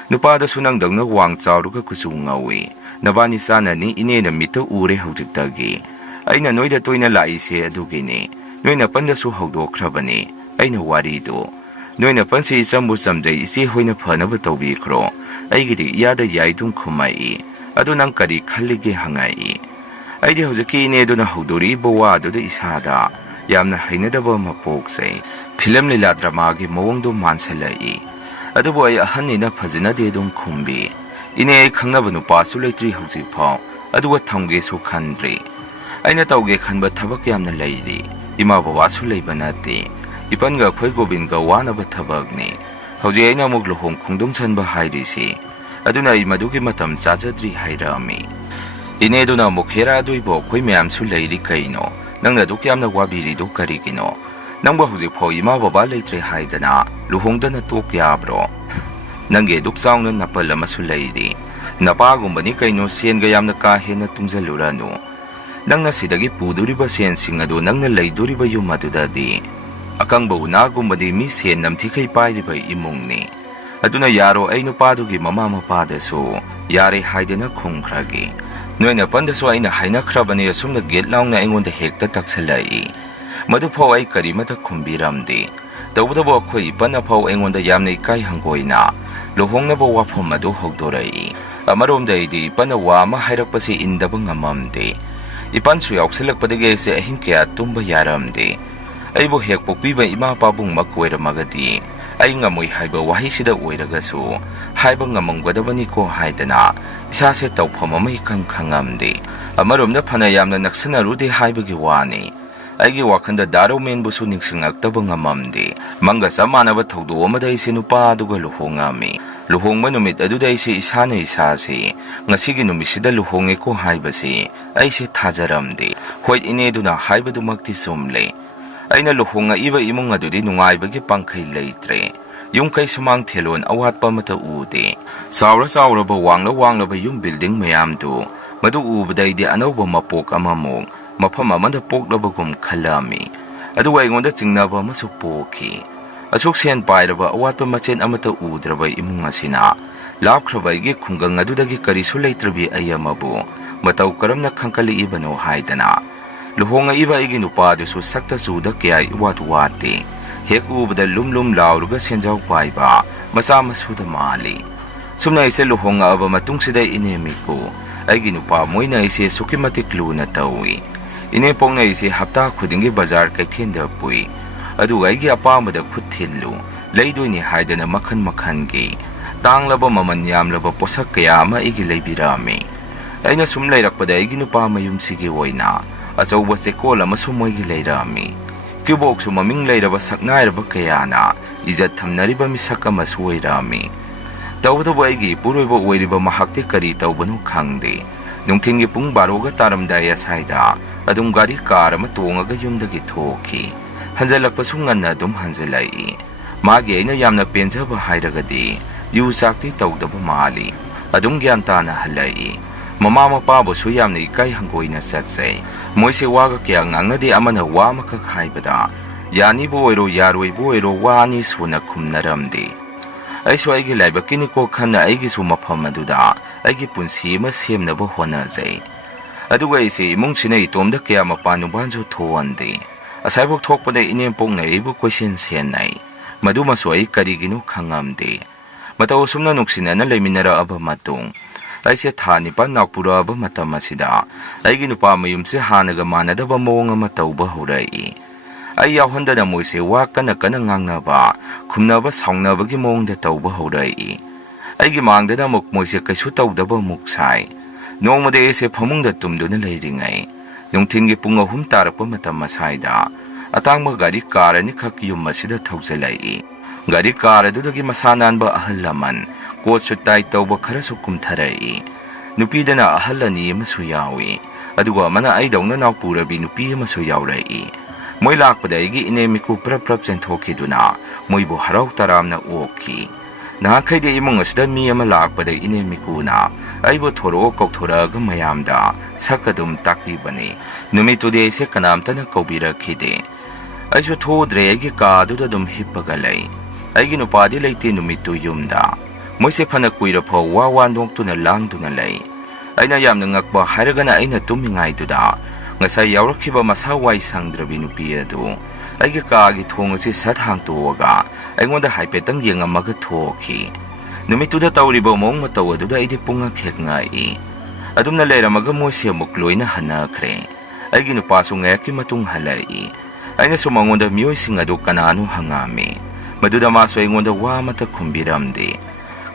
ꯅꯨꯄꯥꯗꯁꯨ ꯅꯪꯗꯧꯅ ꯋꯥꯡ ꯆꯥꯎꯔꯒ ꯀꯨꯆꯨ ꯉꯧꯏ, ꯅꯕꯥꯅꯤ ꯆꯥꯅꯅꯤ, ꯏꯅꯦꯅ ꯃꯤꯠꯇ ꯎꯔꯦ ꯍꯧꯖꯤꯛꯇꯒꯤ꯫ ꯑꯩꯅ ꯅꯣꯏꯗ ꯇꯣꯏꯅ ꯂꯥꯛꯏꯁꯦ ꯑꯗꯨꯒꯤꯅꯤ, ꯅꯣꯏ ꯅꯄꯟꯗꯁꯨ ꯍꯧꯗꯣꯛꯈ꯭ꯔꯕꯅꯤ ꯑꯩꯅ ꯋꯥꯔꯤꯗꯨ꯫ ꯅꯣꯏ ꯅꯄꯟꯁꯤ ꯏꯆꯝꯕꯨ ꯆꯝꯖꯩ, ꯏꯆꯦ ꯍꯣꯏꯅ ꯐꯅꯕ ꯇꯧꯕꯤꯈ꯭ꯔꯣ꯫ ꯑꯩꯒꯤꯗꯤ ꯏꯌꯥꯗ ꯌꯥꯏꯗꯨꯝ ꯈꯨꯝꯃꯛꯏ꯫ ꯑꯗꯨ ꯅꯪ ꯀꯔꯤ ꯈꯜꯂꯤꯒꯦ ꯍꯪꯉꯛꯏ꯫ ꯑꯩꯗꯤ ꯍꯧꯖꯤꯛꯀꯤ ꯏꯅꯦꯗꯨꯅ ꯍꯧꯗꯣꯔꯛꯏꯕ ꯋꯥꯗꯨꯗ ꯏꯁꯥꯗ ꯌꯥꯝꯅ ꯍꯩꯅꯗꯕ ꯑꯃ ꯄꯣꯛꯆꯩ꯫ ꯐꯤꯂꯝ ꯂꯤꯂꯥ ꯗ꯭ꯔꯃꯥꯒꯤ ꯃꯑꯣꯡꯗꯨ ꯃꯥꯟꯁꯤꯜꯂꯛꯏ꯫ ꯑꯗꯨꯕꯨ ꯑꯩ ꯑꯍꯟꯅꯤꯅ ꯐꯖꯅꯗꯤ ꯑꯗꯨꯝ ꯈꯨꯝꯕꯤ꯫ ꯏꯅꯦ ꯑꯩ ꯈꯪꯅꯕ ꯅꯨꯄꯥꯁꯨ ꯂꯩꯇ꯭ꯔꯤ ꯍꯧꯖꯤꯛꯐꯥꯎ, ꯑꯗꯨꯒ ꯊꯝꯒꯦꯁꯨ ꯈꯟꯗ꯭ꯔꯤ꯫ ꯑꯩꯅ ꯇꯧꯒꯦ ꯈꯟꯕ ꯊꯕꯛ ꯌꯥꯝꯅ ꯂꯩꯔꯤ, ꯏꯃꯥ ꯕꯕꯥꯁꯨ ꯂꯩꯕ ꯅꯠꯇꯦ, ꯏꯄꯟꯒ ꯑꯩꯈꯣꯏ ꯒꯣꯕꯤꯟꯒ ꯋꯥꯅꯕ ꯊꯕꯛꯅꯤ꯫ ꯍꯧꯖꯤꯛ ꯑꯩꯅ ꯑꯃꯨꯛ ꯂꯨꯍꯣꯡ ꯈꯣꯡꯗꯣꯡꯁꯟꯕ ꯍꯥꯏꯔꯤꯁꯤ, ꯑꯗꯨꯅ ꯑꯩ ꯃꯗꯨꯒꯤ ꯃꯇꯝ ꯆꯥꯖꯗ꯭ꯔꯤ ꯍꯥꯏꯔꯛꯑꯝꯃꯤ꯫ ꯏꯅꯦꯗꯨꯅ ꯑꯃꯨꯛ ꯍꯦꯔꯥ ꯑꯗꯨꯏꯕꯣ ꯑꯩꯈꯣꯏ ꯃꯌꯥꯝꯁꯨ ꯂꯩꯔꯤ ꯀꯩꯅꯣ, ꯅꯪꯅ ꯑꯗꯨꯛ ꯌꯥꯝꯅ ꯋꯥꯕꯤꯔꯤꯗꯨ ꯀꯔꯤꯒꯤꯅꯣ? ꯅꯪꯕꯨ ꯍꯧꯖꯤꯛꯐꯥꯎ ꯏꯃꯥ ꯕꯕꯥ ꯂꯩꯇ꯭ꯔꯦ ꯍꯥꯏꯗꯅ ꯂꯨꯍꯣꯡꯗꯅ ꯇꯣꯛ ꯌꯥꯕ꯭ꯔꯣ? ꯅꯪꯒꯤ ꯑꯗꯨꯛ ꯆꯥꯎꯅ ꯅꯥꯄꯜ ꯑꯃꯁꯨ ꯂꯩꯔꯤ, ꯅꯄꯥꯒꯨꯝꯕꯅꯤ ꯀꯩꯅꯣ, ꯁꯦꯟꯒ ꯌꯥꯝꯅ ꯀꯥ ꯍꯦꯟꯅ ꯇꯨꯡꯁꯤꯜꯂꯨꯔꯅꯨ꯫ ꯅꯪꯅ ꯁꯤꯗꯒꯤ ꯄꯨꯗꯣꯔꯤꯕ ꯁꯦꯟꯁꯤꯡ ꯑꯗꯨ ꯅꯪꯅ ꯂꯩꯗꯣꯔꯤꯕ ꯌꯨꯝ ꯑꯗꯨꯗꯗꯤ ꯑꯀꯪꯕ ꯎꯅꯥꯒꯨꯝꯕꯗꯤ ꯃꯤ ꯁꯦꯟ ꯅꯝꯊꯤꯈꯩ ꯄꯥꯏꯔꯤꯕ ꯏꯃꯨꯡꯅꯤ꯫ ꯑꯗꯨꯅ ꯌꯥꯔꯣ, ꯑꯩ ꯅꯨꯄꯥꯗꯨꯒꯤ ꯃꯃꯥ ꯃꯄꯥꯗꯁꯨ ꯌꯥꯔꯦ ꯍꯥꯏꯗꯅ ꯈꯨꯝꯈ꯭ꯔꯒꯦ꯫ ꯅꯣꯏ ꯅꯄꯟꯗꯁꯨ ꯑꯩꯅ ꯍꯥꯏꯅꯈ꯭ꯔꯕꯅꯤ ꯑꯁꯨꯝꯅ ꯒꯦꯠ ꯂꯥꯎꯅ ꯑꯩꯉꯣꯟꯗ ꯍꯦꯛꯇ ꯇꯛꯁꯜꯂꯛꯏ꯫ ꯃꯗꯨꯐꯥꯎ ꯑꯩ ꯀꯔꯤꯃꯠꯇ ꯈꯨꯝꯕꯤꯔꯝꯗꯦ꯫ ꯇꯧꯕꯇꯕꯨ ꯑꯩꯈꯣꯏ ꯏꯄꯟꯅꯐꯥꯎ ꯑꯩꯉꯣꯟꯗ ꯌꯥꯝꯅ ꯏꯀꯥꯏ ꯍꯪꯒꯣꯏꯅ ꯂꯨꯍꯣꯡꯅꯕ ꯋꯥꯐꯝ ꯑꯗꯨ ꯍꯧꯗꯣꯔꯛꯏ꯫ ꯑꯃꯔꯣꯝꯗ ꯑꯩꯗꯤ ꯏꯄꯟꯅ ꯋꯥ ꯑꯃ ꯍꯥꯏꯔꯛꯄꯁꯤ ꯏꯟꯗꯕ ꯉꯝꯃꯝꯗꯦ꯫ ꯏꯄꯟꯁꯨ ꯌꯥꯎꯁꯜꯂꯛꯄꯗꯒꯤ ꯑꯩꯁꯦ ꯑꯍꯤꯡ ꯀꯌꯥ ꯇꯨꯝꯕ ꯌꯥꯔꯝꯗꯦ꯫ ꯑꯩꯕꯨ ꯍꯦꯛ ꯄꯣꯛꯄꯤꯕ ꯏꯃꯥ ꯄꯥꯕꯨꯡꯃꯛ ꯑꯣꯏꯔꯝꯃꯒꯗꯤ ꯑꯩ ꯉꯝꯃꯣꯏ ꯍꯥꯏꯕ ꯋꯥꯍꯩꯁꯤꯗ ꯑꯣꯏꯔꯒꯁꯨ ꯍꯥꯏꯕ ꯉꯝꯃꯝꯒꯗꯕꯅꯤꯀꯣ ꯍꯥꯏꯗꯅ ꯏꯁꯥꯁꯦ ꯇꯧꯐꯝ ꯑꯃ ꯏꯈꯪ ꯈꯪꯉꯝꯗꯦ꯫ ꯑꯃꯔꯣꯝꯗ ꯐꯅ ꯌꯥꯝꯅ ꯅꯛꯁꯟꯅꯔꯨꯗꯦ ꯍꯥꯏꯕꯒꯤ ꯋꯥꯅꯤ, ꯑꯩꯒꯤ ꯋꯥꯈꯜꯗ ꯗꯥꯔꯣꯃꯦꯟꯕꯨꯁꯨ ꯅꯤꯡꯁꯤꯡꯉꯛꯇꯕ ꯉꯝꯃꯝꯗꯦ꯫ ꯃꯪꯒ ꯆꯞ ꯃꯥꯟꯅꯕ ꯊꯧꯗꯣꯛ ꯑꯃꯗ ꯑꯩꯁꯦ ꯅꯨꯄꯥ ꯑꯗꯨꯒ ꯂꯨꯍꯣꯡꯉꯝꯃꯤ꯫ ꯂꯨꯍꯣꯡꯕ ꯅꯨꯃꯤꯠ ꯑꯗꯨꯗ ꯑꯩꯁꯦ ꯏꯁꯥꯅ ꯏꯁꯥꯁꯤ ꯉꯁꯤꯒꯤ ꯅꯨꯃꯤꯠꯁꯤꯗ ꯂꯨꯍꯣꯡꯉꯦꯀꯣ ꯍꯥꯏꯕꯁꯤ ꯑꯩꯁꯦ ꯊꯥꯖꯔꯝꯗꯦ꯫ ꯍꯣꯏ, ꯏꯅꯦꯗꯨꯅ ꯍꯥꯏꯕꯗꯨꯃꯛꯇꯤ ꯆꯨꯝꯂꯦ꯫ ꯑꯩꯅ ꯂꯨꯍꯣꯡꯉꯛꯏꯕ ꯏꯃꯨꯡ ꯑꯗꯨꯗꯤ ꯅꯨꯡꯉꯥꯏꯕꯒꯤ ꯄꯥꯡꯈꯩ ꯂꯩꯇ꯭ꯔꯦ꯫ ꯌꯨꯝꯀꯩ ꯁꯨꯃꯥꯡ ꯊꯦꯂꯣꯟ ꯑꯋꯥꯠꯄ ꯑꯃꯠꯇ ꯎꯗꯦ꯫ ꯆꯥꯎꯔꯕ ꯋꯥꯡꯂꯕ ꯌꯨꯝ ꯕꯤꯜꯗꯤꯡ ꯃꯌꯥꯝꯗꯨ ꯃꯗꯨ ꯎꯕꯗ ꯑꯩꯗꯤ ꯑꯅꯧꯕ ꯃꯄꯣꯛ ꯑꯃꯃꯨꯛ ꯃꯐꯝ ꯑꯃꯗ ꯄꯣꯛꯂꯕꯒꯨꯝ ꯈꯜꯂꯝꯃꯤ꯫ ꯑꯗꯨꯒ ꯑꯩꯉꯣꯟꯗ ꯆꯤꯡꯅꯕ ꯑꯃꯁꯨ ꯄꯣꯛꯈꯤ꯫ ꯑꯁꯨꯛ ꯁꯦꯟ ꯄꯥꯏꯔꯕ ꯑꯋꯥꯠꯄ ꯃꯆꯦꯠ ꯑꯃꯠꯇ ꯎꯗ꯭ꯔꯕ ꯏꯃꯨꯡ ꯑꯁꯤꯅ ꯂꯥꯞꯈ꯭ꯔꯕ ꯑꯩꯒꯤ ꯈꯨꯡꯒꯪ ꯑꯗꯨꯗꯒꯤ ꯀꯔꯤꯁꯨ ꯂꯩꯇ꯭ꯔꯕꯤ ꯑꯩ ꯑꯃꯕꯨ ꯃꯇꯧ ꯀꯔꯝꯅ ꯈꯪꯀꯠꯂꯛꯏꯕꯅꯣ ꯍꯥꯏꯗꯅ꯫ ꯂꯨꯍꯣꯡꯉꯛꯏꯕ ꯑꯩꯒꯤ ꯅꯨꯄꯥꯗꯨꯁꯨ ꯁꯛꯇ ꯆꯨꯗ ꯀꯌꯥ ꯏꯋꯥꯠ ꯋꯥꯠꯇꯦ꯫ ꯍꯦꯛ ꯎꯕꯗ ꯂꯨꯝ ꯂꯥꯎꯔꯒ ꯁꯦꯟꯖꯥꯎ ꯄꯥꯏꯕ ꯃꯆꯥ ꯃꯁꯨꯗ ꯃꯥꯜꯂꯤ꯫ ꯁꯨꯝꯅ ꯑꯩꯁꯦ ꯂꯨꯍꯣꯡꯉꯛꯑꯕ ꯃꯇꯨꯡꯁꯤꯗ ꯏꯅꯦꯃꯤꯀꯣ, ꯑꯩꯒꯤ ꯅꯨꯄꯥ ꯃꯣꯏꯅ ꯑꯩꯁꯦ ꯑꯁꯨꯛꯀꯤ ꯃꯇꯤꯛ ꯂꯨꯅ ꯇꯧꯏ꯫ ꯏꯅꯦꯄꯣꯛꯅ ꯑꯩꯁꯦ ꯍꯞꯇꯥ ꯈꯨꯗꯤꯡꯒꯤ ꯕꯖꯥꯔ ꯀꯩꯊꯦꯜꯗ ꯄꯨꯏ, ꯑꯗꯨꯒ ꯑꯩꯒꯤ ꯑꯄꯥꯝꯕꯗ ꯈꯨꯠ ꯊꯤꯜꯂꯨ ꯂꯩꯗꯣꯏꯅꯤ ꯍꯥꯏꯗꯅ ꯃꯈꯟ ꯃꯈꯟꯒꯤ ꯇꯥꯡꯂꯕ ꯃꯃꯜ ꯌꯥꯝꯂꯕ ꯄꯣꯠꯁꯛ ꯀꯌꯥ ꯑꯃ ꯑꯩꯒꯤ ꯂꯩꯕꯤꯔꯛꯑꯝꯃꯤ꯫ ꯑꯩꯅ ꯁꯨꯝ ꯂꯩꯔꯛꯄꯗ ꯑꯩꯒꯤ ꯅꯨꯄꯥ ꯃꯌꯨꯝꯁꯤꯒꯤ ꯑꯣꯏꯅ ꯑꯆꯧꯕ ꯆꯦꯀꯣꯜ ꯑꯃꯁꯨ ꯃꯣꯏꯒꯤ ꯂꯩꯔꯛꯑꯝꯃꯤ꯫ ꯀ꯭ꯌꯨꯕꯣꯛꯁꯨ ꯃꯃꯤꯡ ꯂꯩꯔꯕ ꯁꯛꯅꯥꯏꯔꯕ ꯀꯌꯥꯅ ꯏꯖꯠ ꯊꯝꯅꯔꯤꯕ ꯃꯤꯁꯛ ꯑꯃꯁꯨ ꯑꯣꯏꯔꯛꯑꯝꯃꯤ꯫ ꯇꯧꯕꯇꯕꯨ ꯑꯩꯒꯤ ꯏꯄꯨꯔꯣꯏꯕ ꯑꯣꯏꯔꯤꯕ ꯃꯍꯥꯛꯇꯤ ꯀꯔꯤ ꯇꯧꯕꯅꯣ ꯈꯪꯗꯦ꯫ ꯅꯨꯡꯊꯤꯟꯒꯤ ꯄꯨꯡ 12ꯒ ꯇꯥꯔꯝꯗꯥꯏ ꯑꯁ꯭ꯋꯥꯏꯗ ꯑꯗꯨꯝ ꯒꯥꯔꯤ ꯀꯥꯔ ꯑꯃ ꯇꯣꯡꯉꯒ ꯌꯨꯝꯗꯒꯤ ꯊꯣꯛꯈꯤ꯫ ꯍꯟꯖꯜꯂꯛꯄꯁꯨ ꯉꯟꯅ ꯑꯗꯨꯝ ꯍꯟꯖꯜꯂꯛꯏ꯫ ꯃꯥꯒꯤ ꯑꯩꯅ ꯌꯥꯝꯅ ꯄꯦꯟꯖꯕ ꯍꯥꯏꯔꯒꯗꯤ ꯌꯨ ꯆꯥꯛꯇꯤ ꯇꯧꯗꯕ ꯃꯥꯜꯂꯤ, ꯑꯗꯨꯝ ꯒ꯭ꯌꯥꯟ ꯇꯥꯅ ꯍꯜꯂꯛꯏ꯫ ꯃꯃꯥ ꯃꯄꯥꯕꯨꯁꯨ ꯌꯥꯝꯅ ꯏꯀꯥꯏ ꯍꯪꯒꯣꯏꯅ ꯆꯠꯆꯩ꯫ ꯃꯣꯏꯁꯦ ꯋꯥꯒ ꯀꯌꯥ ꯉꯥꯡꯅꯗꯦ, ꯑꯃꯅ ꯋꯥ ꯑꯃꯈꯛ ꯍꯥꯏꯕꯗ ꯌꯥꯅꯤꯕꯨ ꯑꯣꯏꯔꯣ ꯌꯥꯔꯣꯏꯕꯨ ꯑꯣꯏꯔꯣ ꯋꯥ ꯑꯅꯤ ꯁꯨꯅ ꯈꯨꯝꯅꯔꯝꯗꯦ꯫ ꯑꯩꯁꯨ ꯑꯩꯒꯤ ꯂꯥꯏꯕꯛꯀꯤꯅꯤꯀꯣ ꯈꯟꯅ ꯑꯩꯒꯤꯁꯨ ꯃꯐꯝ ꯑꯗꯨꯗ ꯑꯩꯒꯤ ꯄꯨꯟꯁꯤ ꯑꯃ ꯁꯦꯝꯅꯕ ꯍꯣꯠꯅꯖꯩ꯫ ꯑꯗꯨꯒ ꯑꯩꯁꯦ ꯏꯃꯨꯡꯁꯤꯅ ꯏꯇꯣꯝꯗ ꯀꯌꯥ ꯃꯄꯥꯟ ꯅꯨꯄꯥꯟꯁꯨ ꯊꯣꯛꯍꯟꯗꯦ꯫ ꯑꯁꯥꯏꯐꯥꯎ ꯊꯣꯛꯄꯗ ꯏꯅꯦꯝꯄꯣꯛꯅ ꯑꯩꯕꯨ ꯀꯣꯏꯁꯦꯟ ꯁꯦꯟꯅꯩ꯫ ꯃꯗꯨꯃꯁꯨ ꯑꯩ ꯀꯔꯤꯒꯤꯅꯣ ꯈꯪꯉꯝꯗꯦ꯫ ꯃꯇꯧ ꯑꯁꯨꯝꯅ ꯅꯨꯡꯁꯤꯅꯅ ꯂꯩꯃꯤꯟꯅꯔꯛꯑꯕ ꯃꯇꯨꯡ ꯑꯩꯁꯦ ꯊꯥ 9 ꯅꯥꯎꯄꯨꯔꯛꯑꯕ ꯃꯇꯝ ꯑꯁꯤꯗ ꯑꯩꯒꯤ ꯅꯨꯄꯥ ꯃꯌꯨꯝꯁꯦ ꯍꯥꯟꯅꯒ ꯃꯥꯟꯅꯗꯕ ꯃꯑꯣꯡ ꯑꯃ ꯇꯧꯕ ꯍꯧꯔꯛꯏ꯫ ꯑꯩ ꯌꯥꯎꯍꯟꯗꯅ ꯃꯣꯏꯁꯦ ꯋꯥ ꯀꯟꯅ ꯉꯥꯡꯅꯕ, ꯈꯨꯝꯅꯕ ꯁꯥꯎꯅꯕꯒꯤ ꯃꯑꯣꯡꯗ ꯇꯧꯕ ꯍꯧꯔꯛꯏ꯫ ꯑꯩꯒꯤ ꯃꯥꯡꯗꯅ ꯑꯃꯨꯛ ꯃꯣꯏꯁꯦ ꯀꯩꯁꯨ ꯇꯧꯗꯕ ꯑꯃꯨꯛ ꯁꯥꯏ꯫ ꯅꯣꯡꯃꯗꯤ ꯑꯩꯁꯦ ꯐꯃꯨꯡꯗ ꯇꯨꯝꯗꯨꯅ ꯂꯩꯔꯤꯉꯩ ꯅꯨꯡꯊꯤꯟꯒꯤ ꯄꯨꯡ 3 ꯇꯥꯔꯛꯄ ꯃꯇꯝ ꯑꯁ꯭ꯋꯥꯏꯗ ꯑꯇꯥꯡꯕ ꯒꯥꯔꯤ ꯀꯥꯔ ꯑꯅꯤꯈꯛ ꯌꯨꯝ ꯑꯁꯤꯗ ꯊꯧꯖꯤꯜꯂꯛꯏ꯫ ꯒꯥꯔꯤ ꯀꯥꯔ ꯑꯗꯨꯗꯒꯤ ꯃꯁꯥ ꯅꯥꯟꯕ ꯑꯍꯜ ꯂꯃꯟ ꯀꯣꯠ ꯁꯨꯠ ꯇꯥꯏ ꯇꯧꯕ ꯈꯔꯁꯨ ꯀꯨꯝꯊꯔꯛꯏ꯫ ꯅꯨꯄꯤꯗꯅ ꯑꯍꯜ 2 ꯑꯃꯁꯨ ꯌꯥꯎꯏ, ꯑꯗꯨꯒ ꯑꯃꯅ ꯑꯩꯗꯧꯅ ꯅꯥꯎꯄꯨꯔꯕꯤ ꯅꯨꯄꯤ ꯑꯃꯁꯨ ꯌꯥꯎꯔꯛꯏ꯫ ꯃꯣꯏ ꯂꯥꯛꯄꯗ ꯑꯩꯒꯤ ꯏꯅꯦꯝꯃꯤꯀꯨ ꯄ꯭ꯔꯞ ꯆꯦꯟꯊꯣꯛꯈꯤꯗꯨꯅ ꯃꯣꯏꯕꯨ ꯍꯔꯥꯎ ꯇꯔꯥꯝꯅ ꯑꯣꯛꯈꯤ꯫ ꯅꯍꯥꯟꯈꯩꯗꯤ ꯏꯃꯨꯡ ꯑꯁꯤꯗ ꯃꯤ ꯑꯃ ꯂꯥꯛꯄꯗ ꯏꯅꯦꯝꯃꯤꯀꯨꯅ ꯑꯩꯕꯨ ꯊꯣꯔꯛꯑꯣ ꯀꯧꯊꯣꯔꯛꯑꯒ ꯃꯌꯥꯝꯗ ꯁꯛ ꯑꯗꯨꯝ ꯇꯥꯛꯄꯤꯕꯅꯤ꯫ ꯅꯨꯃꯤꯠꯇꯨꯗꯤ ꯑꯩꯁꯦ ꯀꯅꯥꯝꯇꯅ ꯀꯧꯕꯤꯔꯛꯈꯤꯗꯦ꯫ ꯑꯩꯁꯨ ꯊꯣꯛꯎꯗ꯭ꯔꯦ, ꯑꯩꯒꯤ ꯀꯥꯗꯨꯗ ꯑꯗꯨꯝ ꯍꯤꯞꯄꯒ ꯂꯩ꯫ ꯑꯩꯒꯤ ꯅꯨꯄꯥꯗꯤ ꯂꯩꯇꯦ ꯅꯨꯃꯤꯠꯇꯨ ꯌꯨꯝꯗ꯫ ꯃꯣꯏꯁꯦ ꯐꯅ ꯀꯨꯏꯔꯐꯥꯎ ꯋꯥ ꯅꯣꯛꯇꯨꯅ ꯂꯥꯡꯗꯨꯅ ꯂꯩ꯫ ꯑꯩꯅ ꯌꯥꯝꯅ ꯉꯛꯄ ꯍꯥꯏꯔꯒꯅ ꯑꯩꯅ ꯇꯨꯝꯃꯤꯉꯩꯗꯨꯗ ꯉꯁꯥꯏ ꯌꯥꯎꯔꯛꯈꯤꯕ ꯃꯁꯥ ꯋꯥꯏ ꯁꯪꯗ꯭ꯔꯕꯤ ꯅꯨꯄꯤ ꯑꯗꯨ ꯑꯩꯒꯤ ꯀꯥꯒꯤ ꯊꯣꯡ ꯑꯁꯤ ꯁꯠ ꯍꯥꯡꯇꯣꯛꯑꯒ ꯑꯩꯉꯣꯟꯗ ꯍꯥꯏꯐꯦꯠꯇꯪ ꯌꯦꯡꯉꯝꯃꯒ ꯊꯣꯛꯈꯤ꯫ ꯅꯨꯃꯤꯠꯇꯨꯗ ꯇꯧꯔꯤꯕ ꯃꯑꯣꯡ ꯃꯇꯧ ꯑꯗꯨꯗ ꯑꯩꯗꯤ ꯄꯨꯡꯉꯛ ꯍꯦꯛ ꯉꯛꯏ꯫ ꯑꯗꯨꯝꯅ ꯂꯩꯔꯝꯃꯒ ꯃꯣꯏꯁꯦ ꯑꯃꯨꯛ ꯂꯣꯏꯅ ꯍꯟꯅꯈ꯭ꯔꯦ꯫ ꯑꯩꯒꯤ ꯅꯨꯄꯥꯁꯨ ꯉꯥꯏꯍꯥꯛꯀꯤ ꯃꯇꯨꯡ ꯍꯜꯂꯛꯏ꯫ ꯑꯩꯅꯁꯨ ꯃꯉꯣꯟꯗ ꯃꯤꯑꯣꯏꯁꯤꯡ ꯑꯗꯨ ꯀꯅꯥꯅꯣ ꯍꯪꯉꯝꯃꯤ꯫ Maduda maso aingonda wa amata khumbiramde.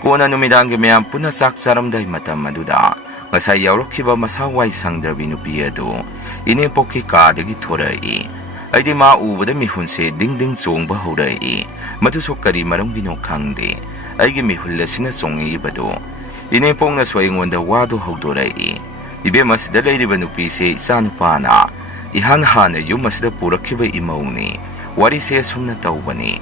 Kona numidangi mayam puna sak charamdai matam maduda ngasai yaurokhiba masa wai sangdrabi nupi adu inempokki kadagi thorai. Aidi ma ubada mihunse ding chongba horai. Maduso kari marambino khangde. Aigi mihul asina chongi ibadu. Inempokna so aingonda wado haudorai. Ibema sida leiriba nupi se isanupana ihan hana yum asida purakhiba imauni. Wari se sumna taubani.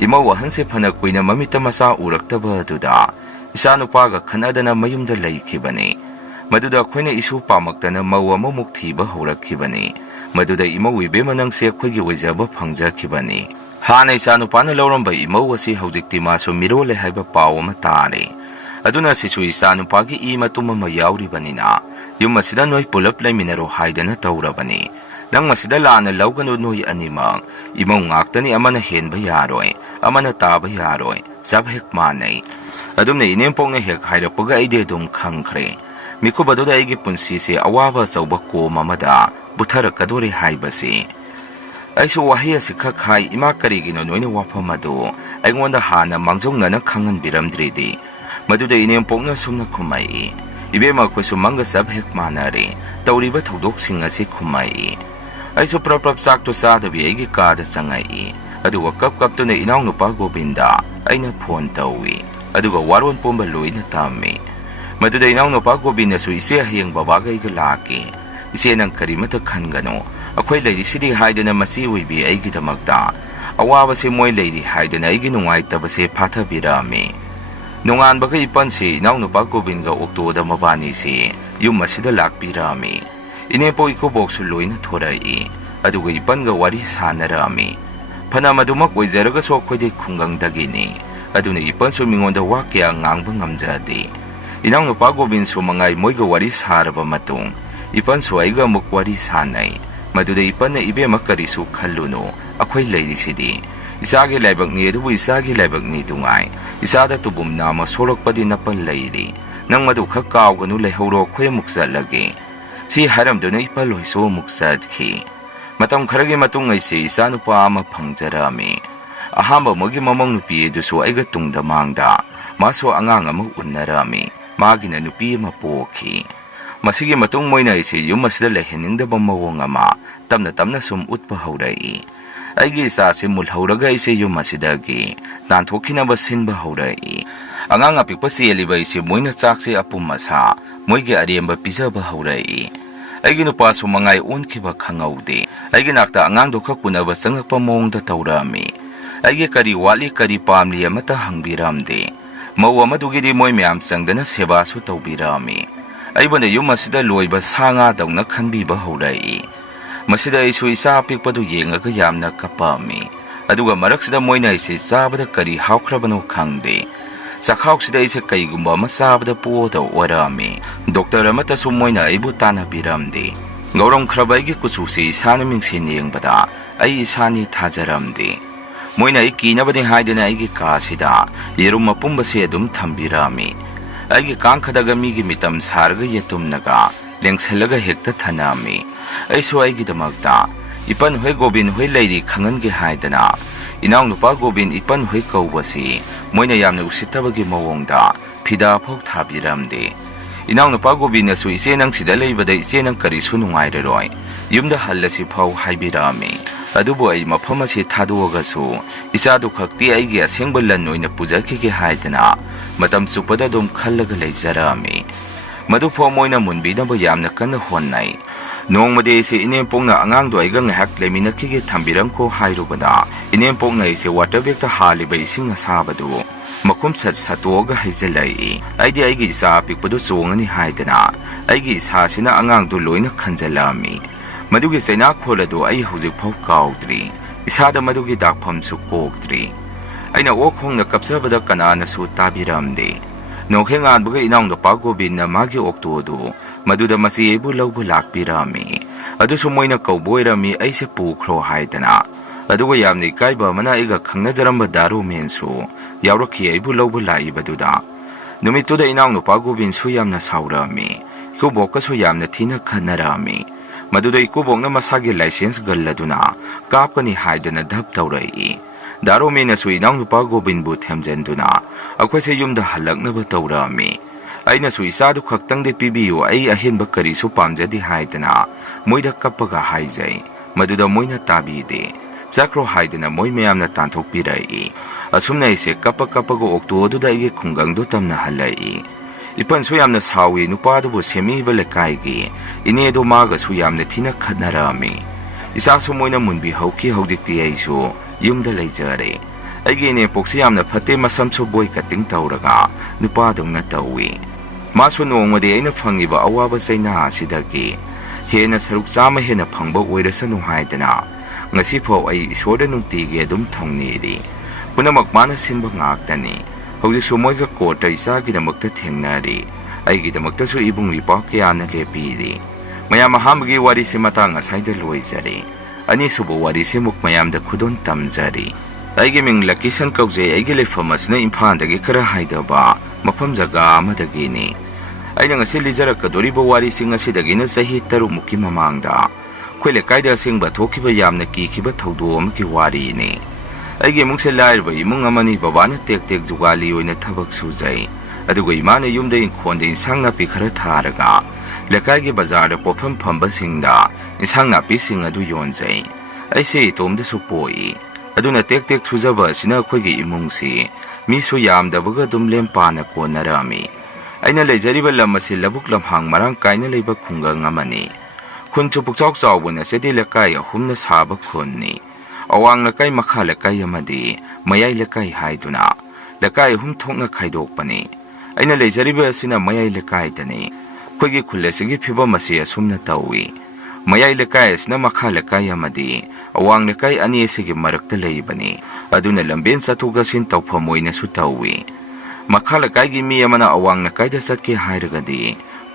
Imau ahanse phana kuina mamita masa uraktaba aduda isanupaga khanadana mayumda laikhibani. Maduda khoina isu pamaktana mau amamuk thiba horakhibani. Maduda imau ibema nangse khoigi wajaba phangjakhibani. Hana isanupana lauramba imau asi haujikti maso mirole haiba paw ama tare. Aduna sisu isanupagi I matum ama yauribanina yum asida noi pulap laiminaro haidana taurabani. Nang masida lana laugano noi animang imau ngaktani amana henba yaroi amana taba yaroi sab hek manai. Adumne inempokna hek hairapaga aide dum khangkhre. Mikubadura aigi punsi se awaba chauba ko mamada butharakadore haibasi. Aisu wahiya sikha khai ima karigino noina wafamadu aingonda hana mangjongna khanganbiramdridi. Maduda inempokna sumna khumai. Ibema khoisu manga sab hek manare tauriba thodok asi khumai. Aisu prap sakto sadabi aigi kada sangai. Aduga kap tuna inaw nupa Gobinda aina phone tawi. Aduga waron pomba loina tami. Maduda inaw nupa Gobinda su ise hayang babaga iga laki. Ise nang karimata khangano. Akoy lady sidi haidana masi uibi aigi damakta. Awawa se moy lady haidana aigi nungay tabase pata birami. Nungan baga ipan si inaw nupa Gobinda oktoda mabani si yung masida lakbirami. Inepo ikubok su loina thorai. Aduga ipan ga wari sanarami. Panamadumak wajaraga so akoy khungangdagini. Aduna ipan su mingonda wakya ngangbang ngamjadi. Inaw nupa Gobin su mangay moyga wari saraba matung. Ipan su aiga mukwari sanay. Maduda ipan na ibe makari su khaluno. Akoy lady sidi. Isagi laibag ni adubu isagi laibag ni tungay. Isada tubum nama sorok pa din napan layri. Nang madukha kaw ganu layhoro akoy muksalagi. Si haram doon ay ipaloy so muksadki. Matam kharagi matung ay si isanupa ama phangjarami. Ahamba mogi mamang nupi duso ay gatong damangda. Maso angang amang unarami. Magina nupi mapoki. Masigi matung moy na isi yung masda lehening da bamawang ama. Tamna sumut pa haurai. Ay gisa si mulhauraga isi yung masidagi. Tantokin na basin ba haurai. Angang apik pa si eliba isi moy na tsaksi apumasa. Moy gi ariamba pizza ba haurai. Ay ginupa sumangay unkiba khangawdi. Ay ginakta angang do kakuna ba sangak pamong da taurami. Ay kari wali kari pamli amata hangbiramdi. Mawa madugidi moy miyam sangdana seba su taubirami. Ay banda yung masida loy ba sanga daw na kanbi ba haurai. Masida isu isa apik pa do yengaga yam na kapami. Aduga marak sida moy na isi sabada kari hawkrabano khangdi. Sakhaw sida isi kaigumba masabada po daw warami. Doktor amata sumoy na ibu tanabiramdi. Gaurong krabaygi kususi isana mingsin yengbada ay isani tajaramdi. Moy na ikinabadi haidana aigi kasida yerum mapumbasi adum thambirami. Aigi kankadaga migi mitam sarga yetumnaga lengsalaga hekta thanami. Aiso aigi damagda ipan hoy Gobin hoy layri khangange haidana. Inaw nupa Gobin ipan hoy kaubasi moyna yamna usitabagi mawongda phida phok thabiramdi. Inaw nupa Gobin na su ise nang sida leibada ise nang karisu nungairaroi. Yumda hallasi phaw haibirami. Adubo ay maphamasi thaduagasu isadu khakti aigi asengba lan oina pujakhi haidana matam supada dum khallaga leizarami. Madu pho moina munbidaba yamna kana honnai. Nongmade se inempongna angang do aiga ngahak leminakhige thambirangko hairubada inempongna ise waterbag ta haliba ising asabadu makum sat satoga haijalai. Aidi aigi isa pikpadu chongani haidana aigi isa sina angang do loina khanjalami. Madugi saina kholadu ai hujik phau kaudri isada madugi dakpham su kokdri. Aina okhongna kapsabada kanana su tabiramde. Nokhengan buga inang do Gobin na magi oktodu maduda masiyebu lawbu lakpirami. Adu sumoyna kauboyrami ay se pukhro haidana. Aduga yamni kaiba mana iga khangnajaramba daru mensu yawrakhi aibu lawbu laibaduda. Numituda inang no Gobin su yamna saurami. Ikubokka su yamna thina khanarami. Maduda ikubokna masagi license galladuna kapkani haidana dhap taurai. दारोमेनसु इनाउनुपा गोबिंदबु थेमजनदुना अखोइसे युमदा हलक्नब तौरामी अइनसु इसादु खक्तंगदे पिबियु अइ अहेनब करिसु पामजदि हाइदना मोइदा कप्पगा हाइजै मदुदा Moina ताबीदे चक्रो हाइदना मोइ मयामना तांथोकपिरई असुमना इसे कप्पगो ओक्टोदुदा इगे खुंगंगदु तमना हलई इपनसु यामना सावी नुपादुबु सेमीबा लेकाइगी इनेदो मागसु यामना थिना खदनारामी इसासु Moina मुनबि हौकी हौदिक्ति आइसु युमदा लेजरे अइगे इने proxy यामना फते मसमसु बोय cutting तौरगा नुपादुंगना तौवी मासु नोंगमदि अइना फंगिबा अवाबा चैना असिदगी हेना सरुक चामा हेना फंगबा ओइरसनु हाइदना ngasi phau ai isoda nungti ge dum thongni ri punamak mana sinba ngaktani hauji sumoi ga kota isa gi damakta thengnari ai gi damakta su ibung ri pa kya na lepi ri mayam hamgi wari se mata ngasai da loi jari ani subo wari se muk mayam da khudon tamjari ai gi ming location kauje ai gi lefamas na imphal da gi kara haida ba mafam jaga amadagi ni ai na ngasi lijara ka dori bo wari sing asi da gi na sahi taru muki mamangda खोले कायदा सिंगबा थोकिबा यामना कीखिबा थौदोम की वारी ने अगे Mungase लाइरबा इमुंग अमनी बाबाना take take जुगाली ओइना थबक सुजै अदुगो इमाना युमदे इंखोंदे इंसांग नापी खरा थारगा लेकाइगे बाजार पोफम फंबा सिंगदा इंसांग नापी सिंग अदु योनजै ऐसे इतोमदे सुपोई अदुना टेक टेक थुजबा सिना खोगे इमुंगसी मिसु यामदबगा दुम लेमपाना कोनरामी अइना लेजरिबा लमसी लबुक लमहांग मरांग काइना लेबा खुंगंग अमनी खुनचु पुकचौक चावबना सेदि लेकाय अहुमना साबा खुननी अवांग लेकाय मखा लेकाय अमदि मयाय लेकाय हाइदुना लेकाय अहुम थोंना खाइदोकपनी अइना लेजरिबा असिना मयाय लेकाय तनी खोगी खुलेसिगी फिबम असी असुमना तौवी मयाय लेकाय असना मखा लेकाय अमदि अवांग लेकाय अनि एसिगी मरक्ता लेइबनी अदुना लंबेन चथोगसिन तौफम ओइनासु तौवी मखा लेकायगी मी अमना अवांग लेकायदा चटके हाइरगदि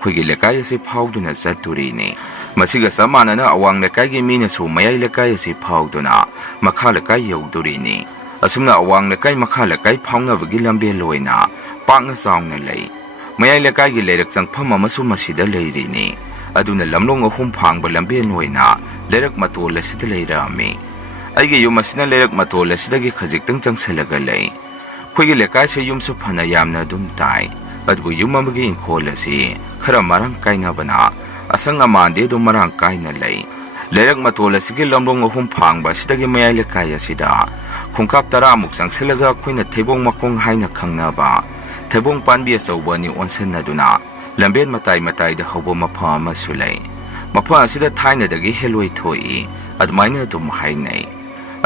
खोगी लेकाय असी फाउदुना चतुरीनी मसिगा समानना अवांग लेकायगी मीनसु मयाय लेकाय असि फाउदुना मखा लेकाय यौदुरीनी असुमना अवांग लेकाय मखा लेकाय फाउनबगी लंबे लोइना पांगना चावना लई मयाय लेकायगी लेरक चंगफम अमसु मसिदा लेरिनी अदुना लमलोंग अहुम फांगबा लंबे लोइना लेरक मतोल असिदा लेरामी अइगे युम असिना लेरक मतोल असिदगी खजिक्तंग चंगसलगा लई खोगी लेकाय से युमसु फना यामना दुम ताई अदुगु युम अमगी इंखोल असि खरा मरंग काइनाबना असंग अमांदे दो मरांग काइना लई लेरक मतोल असिगे लमलोंग अहुम फांगबा सिदगी मयाय लेकाय असिदा खुंखाप 10 मुक चंगसलगा खोइना थेबोंग मखोंग हाइना खंगनाबा थेबोंग पानबी अचौबनी ओनसनदुना लंबेन मताई मताई दा हौबो मफा अमसु लई मफा असिदा थाइनादगी हेलोइ थोई अदमाइना दुम हाइनै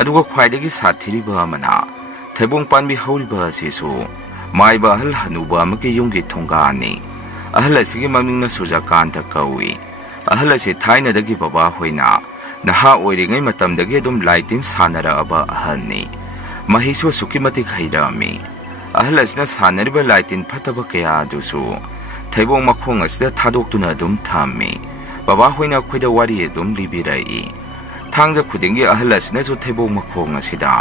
अदुगा ख्वाइदगी साथिरिबा अमना थेबोंग पानबी हौरिबा असिसु माइबा अहल हनुबा अमगे युंगी थोंगानी अहल असिगे ममिंगना सुजाकांत कौई अहल असे थाइनादगी बाबा होइना नहा ओइरिङै मतमदगी दुम लाइटिन सानराबा अहलनी महिसु सुकिमति खैरामी अहल असना सानरिबा लाइटिन फतबा कया दुसु थैबोंग मखोंग असदा थादोक्तुना दुम थामी बाबा होइना खोइदा वारी दुम लिबिराई थांजा खुदिंगी अहल असना जो थैबोंग मखोंग असिदा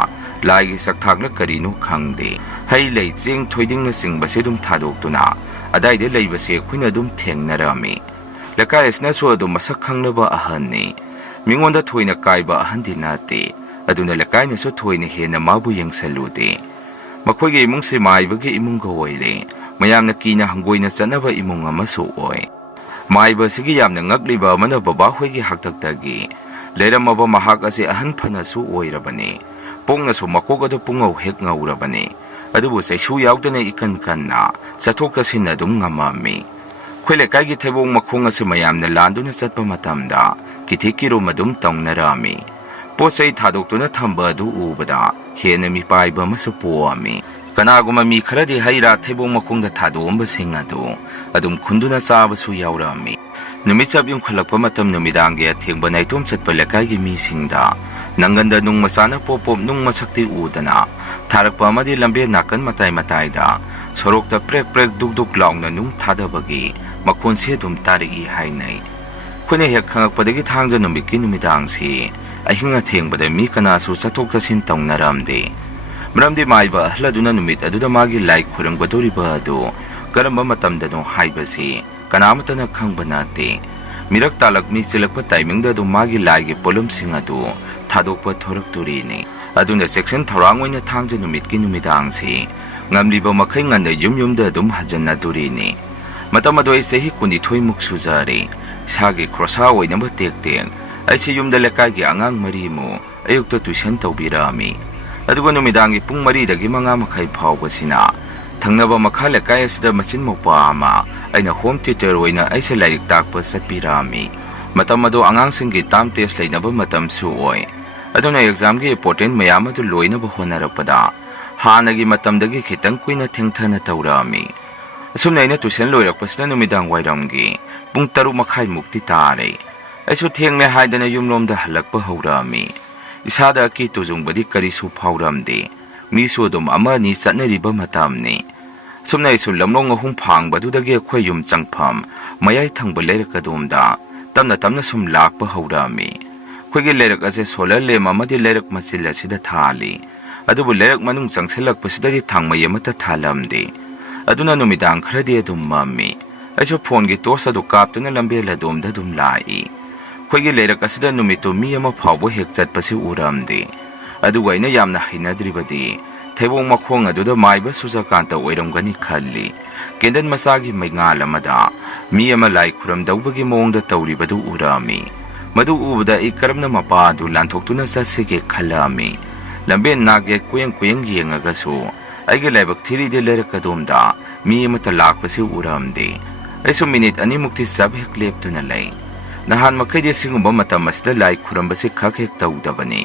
लाइगी सक्थागना करिनु खंगदे हई लै चिंग थोइदिंगना सिंगबसे दुम थादोक्तुना अदाइदे लैबसे खोइना दुम थेंगनरामी लकाय असना सो दुम मसक खंगनबा अहलनी मिंगोंदा थोइना काइबा अहंदि नाते अदुना लकायनासु थोइना हेना माबु यंगसलुदे मखोइगे इमुंगसे माइबगे इमुंग ओइरे मयामना कीना हंगोइना चनबा इमुंग अमसु ओइ माइबसिगे यामना ngakliba amana baba hoige haktaktagi leramaba mahak ase ahan phanasu oirabani pongnasu makogado pungau hek ngaurabani adubu saisu yaudane ikan kanna chathoktasin adum ngamami खोले काइगी थेबोंग मखोंग असे मयामना लांदुना चटपा मतमदा किथिकिरो मदुम तौनरामी पोचै थादोक्तुना थंबा अदु उबदा हेना मिपाइबा अमसु पोआमी कनागुमा मी खरदि हैरा थेबोंग मखोंगदा थादोंबा सिंग अदु अदुम खुंदुना चाबसु यावरामी नुमिचाब युंखलकपा मतम नुमिदांगे अथेंगबा नाइतोम चटपा लेकाइगी मी सिंगदा नंगंदा नुंग मचाना पोपोम नुंग मसक्ति उदना थारकपा अमदि लंबे नाकन मताई मताइदा सोरोक्ता प्रेक प्रेक दुक दुक लाउना नुंग थादबगी मखोन से दुम तारिगी हाइनै खुने हेक खंगकपदगी थांजा नुमिकी नुमिदांगसी अहिंगा थेंगबदा मी कनासु चथोक चसिन तौनरामदे मरमदि माइबा अहलदुना नुमित अदुदा मागी लाइक खुरंगबदोरिबा अदु करंबा मतमदनो हाइबसी कनामतना खंगबनाते मिरक तालक मी चिलकपा टाइमिंगदा दु मागी लाइगे पोलम सिंग अदु थादोकपा थोरकतुरीनी aduna section tharangoina thangja numitki numidangsi ngamliba makhai nganna yumda dum hajanna durini matamado ai sehi kuni thoimuk sujari sagi krosa oina ba tekten ai si yumda lekai gi angang mari mu ayukta tuition tawbirami aduga numidangi pung mari dagi manga makhai phawbasina thangnaba makha lekai asida machin mopa ama aina home theater oina aise lairik takpa satpirami matamado angang singi tam test leinaba matam su oi aduna exam gi important mayam adu loina ba honarapada hanagi matamdagi khitang kuina thengthana tawrami asum naina tuition loirakpasna numidang wairamgi pung 6 makhai mukti tare aisu thengne haidana yumlomda halakpa haurami isada ki tujungbadi karisu phauramde misu dum amani satnariba matamni sumna isu lamlong ahum phangbadudagi khoi yum changpham mayai thangba lerakadumda tamna sum lakpa haurami khoigi lerak ase solar lem amadi lerak machil asida thali adubu lerak manung changselakpasidari thangmai amata thalamde aduna numidang khradi adum mami aisu phone gi tosa du kaptuna lambela domda dum lai khoigi lerak asida numito mi ama phawbo hek chatpasi uramde aduga ina yamna hinadribadi thebong makhong aduda maiba sujakanta oiramgani khalli kendan masagi maingal amada mi ama lai khuram dawbagi mongda tawribadu urami madu ubada ikaramna mapa du lanthokuna satsige khalami lamben nage kuyeng yengagasu aige laibak thiri de lerakadumda mi ama talakpasi uramde aisu minute ani mukti sab hek leptuna lay nahan makhai singumba matam asida lai khurambasi khak hek tawdabani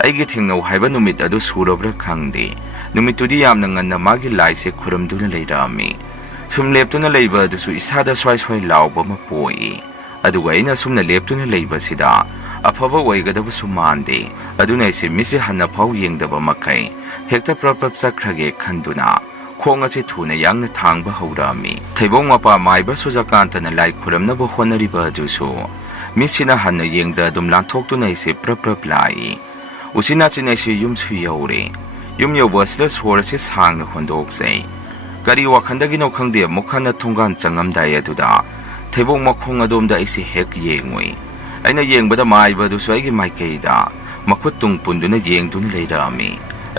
aigi thingnau haiba numit adu surobra khangde numitudi yamna nganna magi lai se khuramduna leirami sum leptuna leiba dusu isada swai lawba ma poi aduga ina sumna leptuna leiba sida afaba oigadaba sumande aduna ise misi hanna phau yengdaba makai hekta prapap sakrage khanduna khonga che thuna yangna thangba haurami theibong mapa maiba sujakantana lai khuramnaba honariba dusu misina hanna yengda dum lanthoktu ise prap lai usina chine si yum su yaure yum yobasda sorase sangna hondoksei kari wakhandagi no khangde mukhana thungan changamdai aduda thebong makhong adomda isi hek yengoi aina yengbada maiba du swai gi maikeida makhut tung punduna yengduna leirami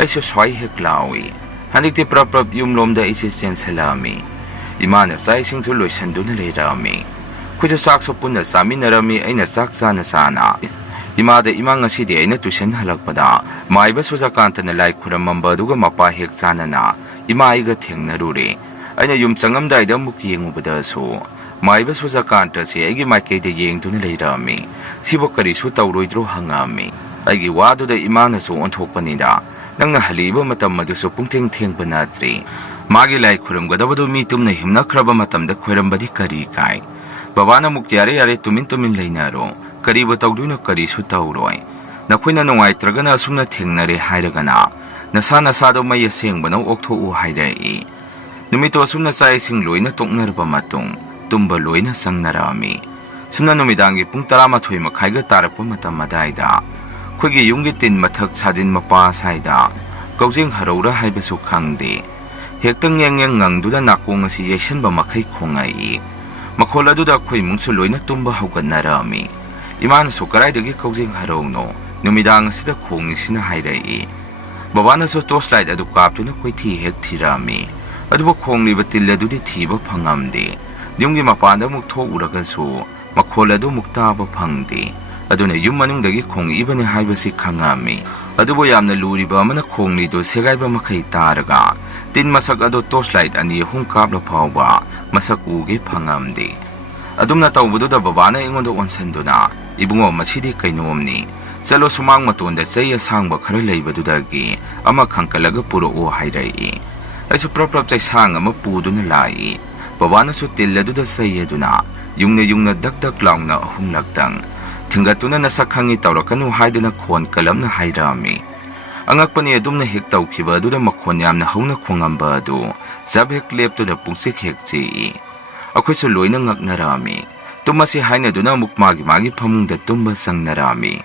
aisu swai hek lawi hanikti prap yumlomda isi senselami imana sai sing thu loisanduna leirami khuju sakso punna saminarami aina saksa na sana imada imang asidi aina tuition halakpada maiba sujakantana lai khuramamba duga mapa hek chanana imaiga thengnarure aina yum changamdaida muk yengubada so maiba sujakanta se aigi maikeide yengduna leirami sibo kari su tawroidro hangami aigi waduda imana so onthokpanida nangna haliba matam madu so pungtheng thengpanatri magi lai khuramgadabadu mi tumna himnakraba matamda khoirambadi kari kai babana muk yare tumin leinaro kariba tawduna kari su tawroi nakhoina nongai tragana sumna thengnare hairagana nasana sado mai sengbana oktho u haidai numito sumna chai sing loina toknarba matung tumba loina sangnarami sumna numidangi pung 12 makhaiga tarakpa matam madaida khoigi yunggi tin mathak sajin mapa saida kaujing haraura haibasu khangde hektang yeng ngangduda nakong asi yesenba makhai khongai makhola khoi mungsu loina tumba hauganarami imana sokarai dagi kaujing harauno numidang sida khong sina hairai babana so torchlight adu kaptuna koi thi hek thirami adu khongli batil adudi thiba phangamde dimgi mapanda muk tho uragasu makhola du mukta ba phangde aduna yum manung dagi khong ibane haibasi khangami adubo yamna luriba amana khongli do segaiba makhai taraga tin masak adu torchlight ani hum kapla phawba masak uge phangamde adumna tawbudu da babana ingondo onsanduna ibungo masidi kainomni chalo sumang matonda chai asangba khara leibadudagi ama khangkalaga puro o hairai aisu prap chai sang ama puduna lai babana su tilladuda sayeduna yungna dak laungna ahum laktang thingatuna nasakhangi tawrakanu haiduna khon kalamna hairami angakpani adumna hek tawkhiba duda makhon yamna hauna khongamba du zabhek leptuna pungsik hekchi akhoisu loina ngaknarami tumasi haina duna magi phamungda tumba sangnarami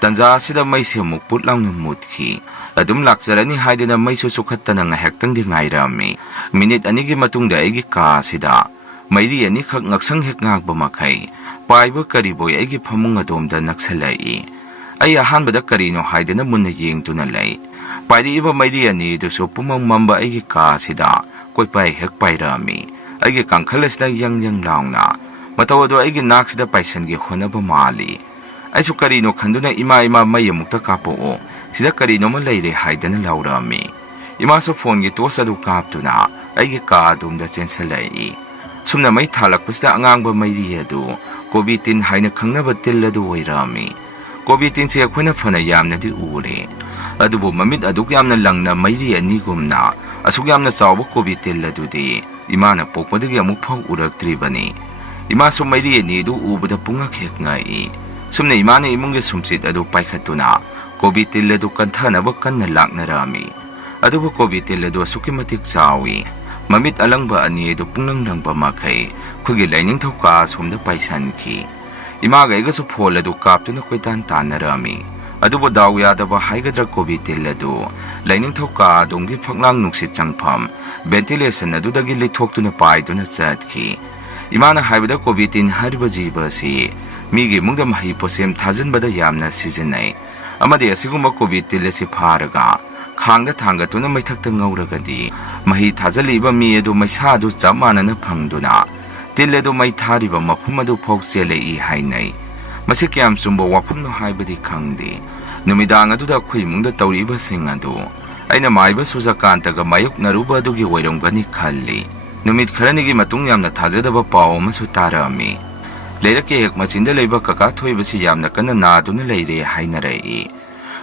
tanja sida maise mukput laungna mutkhi adum lakjarani haiduna maisu sukhattana nga hektang di ngairami minute anigi matungda egi ka sida mairi ani khak ngaksang hek ngakba makhai paiba kariboi egi phamung adomda naksalai ꯑꯩ ꯑꯍꯥꯟꯕꯗ ꯀꯔꯤꯅꯣ ꯍꯥꯏꯗꯅ ꯃꯨꯟꯅ ꯌꯦꯡꯗꯨꯅ ꯂꯩ꯫ ꯄꯥꯏꯔꯛꯏꯕ ꯃꯩꯔꯤ ꯑꯅꯤꯗꯨꯁꯨ ꯄꯨꯝꯃꯝ ꯃꯝꯕ ꯑꯩꯒꯤ ꯀꯥ ꯑꯁꯤꯗ ꯀꯣꯏꯄꯥꯏ ꯍꯦꯛ ꯄꯥꯏꯔꯛꯑꯝꯃꯤ꯫ ꯑꯩꯒꯤ ꯀꯥꯡꯈꯜ ꯑꯁꯤꯗ ꯌꯪ ꯌꯪ ꯂꯥꯎꯅ ꯃꯇꯧ ꯑꯗꯨ ꯑꯩꯒꯤ ꯅꯥꯛꯁꯤꯗ ꯄꯥꯏꯁꯟꯒꯦ ꯍꯣꯠꯅꯕ ꯃꯥꯜꯂꯤ꯫ ꯑꯩꯁꯨ ꯀꯔꯤꯅꯣ ꯈꯟꯗꯨꯅ ꯏꯃꯥ ꯃꯩ ꯑꯃꯨꯛꯇ ꯀꯥꯞꯄꯛꯑꯣ, ꯁꯤꯗ ꯀꯔꯤꯅꯣꯃ ꯂꯩꯔꯦ ꯍꯥꯏꯗꯅ ꯂꯥꯎꯔꯛꯑꯝꯃꯤ꯫ ꯏꯃꯥꯁꯨ ꯐꯣꯟꯒꯤ ꯇꯣꯁ ꯑꯗꯨ ꯀꯥꯞꯇꯨꯅ ꯑꯩꯒꯤ ꯀꯥ ꯑꯗꯣꯝꯗ ꯆꯦꯟꯁꯤꯜꯂꯛꯏ꯫ ꯁꯨꯝꯅ ꯃꯩ ꯊꯥꯜꯂꯛꯄꯁꯤꯗ ꯑꯉꯥꯡꯕ ꯃꯩꯔꯤ ꯑꯗꯨ ꯀꯣꯕꯤ ꯇꯤꯟ ꯍꯥꯏꯅ ꯈꯪꯅꯕ ꯇꯤꯜ ꯑꯗꯨ ꯑꯣꯏꯔꯛꯑꯝꯃꯤ꯫ ꯀꯣꯕꯤ ꯇꯤꯟꯁꯤ ꯑꯩꯈꯣꯏꯅ ꯐꯅ ꯌꯥꯝꯅꯗꯤ ꯎꯔꯦ, ꯑꯗꯨꯕꯨ ꯃꯃꯤꯠ ꯑꯗꯨꯛ ꯌꯥꯝꯅ ꯂꯪꯅ ꯃꯩꯔꯤ ꯑꯅꯤꯒꯨꯝꯅ ꯑꯁꯨꯛ ꯌꯥꯝꯅ ꯆꯥꯎꯕ ꯀꯣꯕꯤ ꯇꯤꯜ ꯑꯗꯨꯗꯤ ꯏꯃꯥꯅ ꯄꯣꯛꯄꯗꯒꯤ ꯑꯃꯨꯛꯐꯥꯎ ꯎꯔꯛꯇ꯭ꯔꯤꯕꯅꯤ꯫ ꯏꯃꯥꯁꯨ ꯃꯩꯔꯤ ꯑꯅꯤ ꯑꯗꯨ ꯎꯕꯗ ꯄꯨꯡꯉꯛ ꯍꯦꯛ ꯉꯛꯏ꯫ ꯁꯨꯝꯅ ꯏꯃꯥꯅ ꯏꯃꯨꯡꯒꯤ ꯁꯨꯝꯆꯤꯠ ꯑꯗꯨ ꯄꯥꯏꯈꯠꯇꯨꯅ ꯀꯣꯕꯤ ꯇꯤꯜ ꯑꯗꯨ ꯀꯟꯊꯅꯕ ꯀꯟꯅ ꯂꯥꯛꯅꯔꯛꯑꯝꯃꯤ꯫ ꯑꯗꯨꯕꯨ ꯀꯣꯕꯤ ꯇꯤꯜ ꯑꯗꯨ ꯑꯁꯨꯛꯀꯤ ꯃꯇꯤꯛ ꯆꯥꯎꯏ, ꯃꯃꯤꯠ ꯑꯂꯪꯕ ꯑꯅꯤ ꯑꯗꯨ ꯄꯨꯡꯂꯪ ꯂꯪꯕ ꯃꯈꯩ ꯑꯩꯈꯣꯏꯒꯤ ꯂꯥꯏꯅꯤꯡꯊꯧ ꯀꯥ ꯑꯁꯣꯝꯗ ꯄꯥꯏꯁꯟꯈꯤ꯫ ꯏꯃꯥꯒ ꯑꯩꯒꯁꯨ ꯐꯣꯜ ꯑꯗꯨ ꯀꯥꯞꯇꯨꯅ ꯀꯣꯏꯇꯥꯟ ꯇꯥꯟꯅꯔꯛꯑꯝꯃꯤ꯫ ꯑꯗꯨꯕꯨ ꯗꯥꯎ ꯌꯥꯗꯕ ꯍꯥꯏꯒꯗ꯭ꯔꯥ ꯀꯣꯕꯤ ꯇꯤꯜ ꯑꯗꯨ ꯂꯥꯏꯅꯤꯡꯊꯧ ꯀꯥ ꯑꯗꯣꯝꯒꯤ ꯐꯛꯂꯥꯡ ꯅꯨꯡꯁꯤꯠ ꯆꯪꯐꯝ ꯚꯦꯟꯇꯤꯂꯦꯁꯟ ꯑꯗꯨꯗꯒꯤ ꯂꯩꯊꯣꯛꯇꯨꯅ ꯄꯥꯏꯗꯨꯅ ꯆꯠꯈꯤ꯫ ꯏꯃꯥꯅ ꯍꯥꯏꯕꯗ ꯀꯣꯕꯤ ꯇꯤꯟ ꯍꯥꯏꯔꯤꯕ ꯖꯤꯕ ꯑꯁꯤ ꯃꯤꯒꯤ ꯏꯃꯨꯡꯗ ꯃꯍꯩ ꯄꯣꯠꯁꯦꯝ ꯊꯥꯖꯤꯟꯕꯗ ꯌꯥꯝꯅ ꯁꯤꯖꯤꯟꯅꯩ, ꯑꯃꯗꯤ ꯑꯁꯤꯒꯨꯝꯕ ꯀꯣꯕꯤ ꯇꯤꯜ ꯑꯁꯤ ꯐꯥꯔꯒ ꯈꯥꯡꯗ ꯊꯥꯡꯒꯠꯇꯨꯅ ꯃꯩꯊꯛꯇ ꯉꯧꯔꯒꯗꯤ ꯃꯍꯤ ꯊꯥꯖꯤꯜꯂꯤꯕ ꯃꯤ ꯑꯗꯨ ꯃꯩꯁꯥ ꯑꯗꯨ ꯆꯞ ꯃꯥꯟꯅꯅ ꯐꯪꯗꯨꯅ ꯇꯤꯜ ꯑꯗꯨ ꯃꯩ ꯊꯥꯔꯤꯕ ꯃꯐꯝ ꯑꯗꯨ ꯐꯥꯎ ꯆꯦꯜꯂꯛꯏ ꯍꯥꯏꯅꯩ꯫ ꯃꯁꯤ ꯀꯌꯥꯝ ꯆꯨꯝꯕ ꯋꯥꯐꯝꯅꯣ ꯍꯥꯏꯕꯗꯤ ꯈꯪꯗꯦ꯫ ꯅꯨꯃꯤꯗꯥꯡ ꯑꯗꯨꯗ ꯑꯩꯈꯣꯏ ꯏꯃꯨꯡꯗ ꯇꯧꯔꯤꯕꯁꯤꯡ ꯑꯗꯨ ꯑꯩꯅ ꯃꯥꯏꯕ ꯁꯨꯖꯀꯥꯟꯇꯒ ꯃꯥꯌꯣꯛꯅꯔꯨꯕ ꯑꯗꯨꯒꯤ ꯑꯣꯏꯔꯝꯒꯅꯤ ꯈꯜꯂꯤ꯫ ꯅꯨꯃꯤꯠ ꯈꯔꯅꯤꯒꯤ ꯃꯇꯨꯡ ꯌꯥꯝꯅ ꯊꯥꯖꯗꯕ ꯄꯥꯎ ꯑꯃꯁꯨ ꯇꯥꯔꯛꯑꯝꯃꯤ꯫ ꯂꯩꯔꯛꯀꯤ ꯍꯦꯛ ꯃꯆꯤꯟꯗ ꯂꯩꯕ ꯀꯀꯥ ꯊꯣꯏꯕꯁꯤ ꯌꯥꯝꯅ ꯀꯟꯅ ꯅꯥꯗꯨꯅ ꯂꯩꯔꯦ ꯍꯥꯏꯅꯔꯛꯏ꯫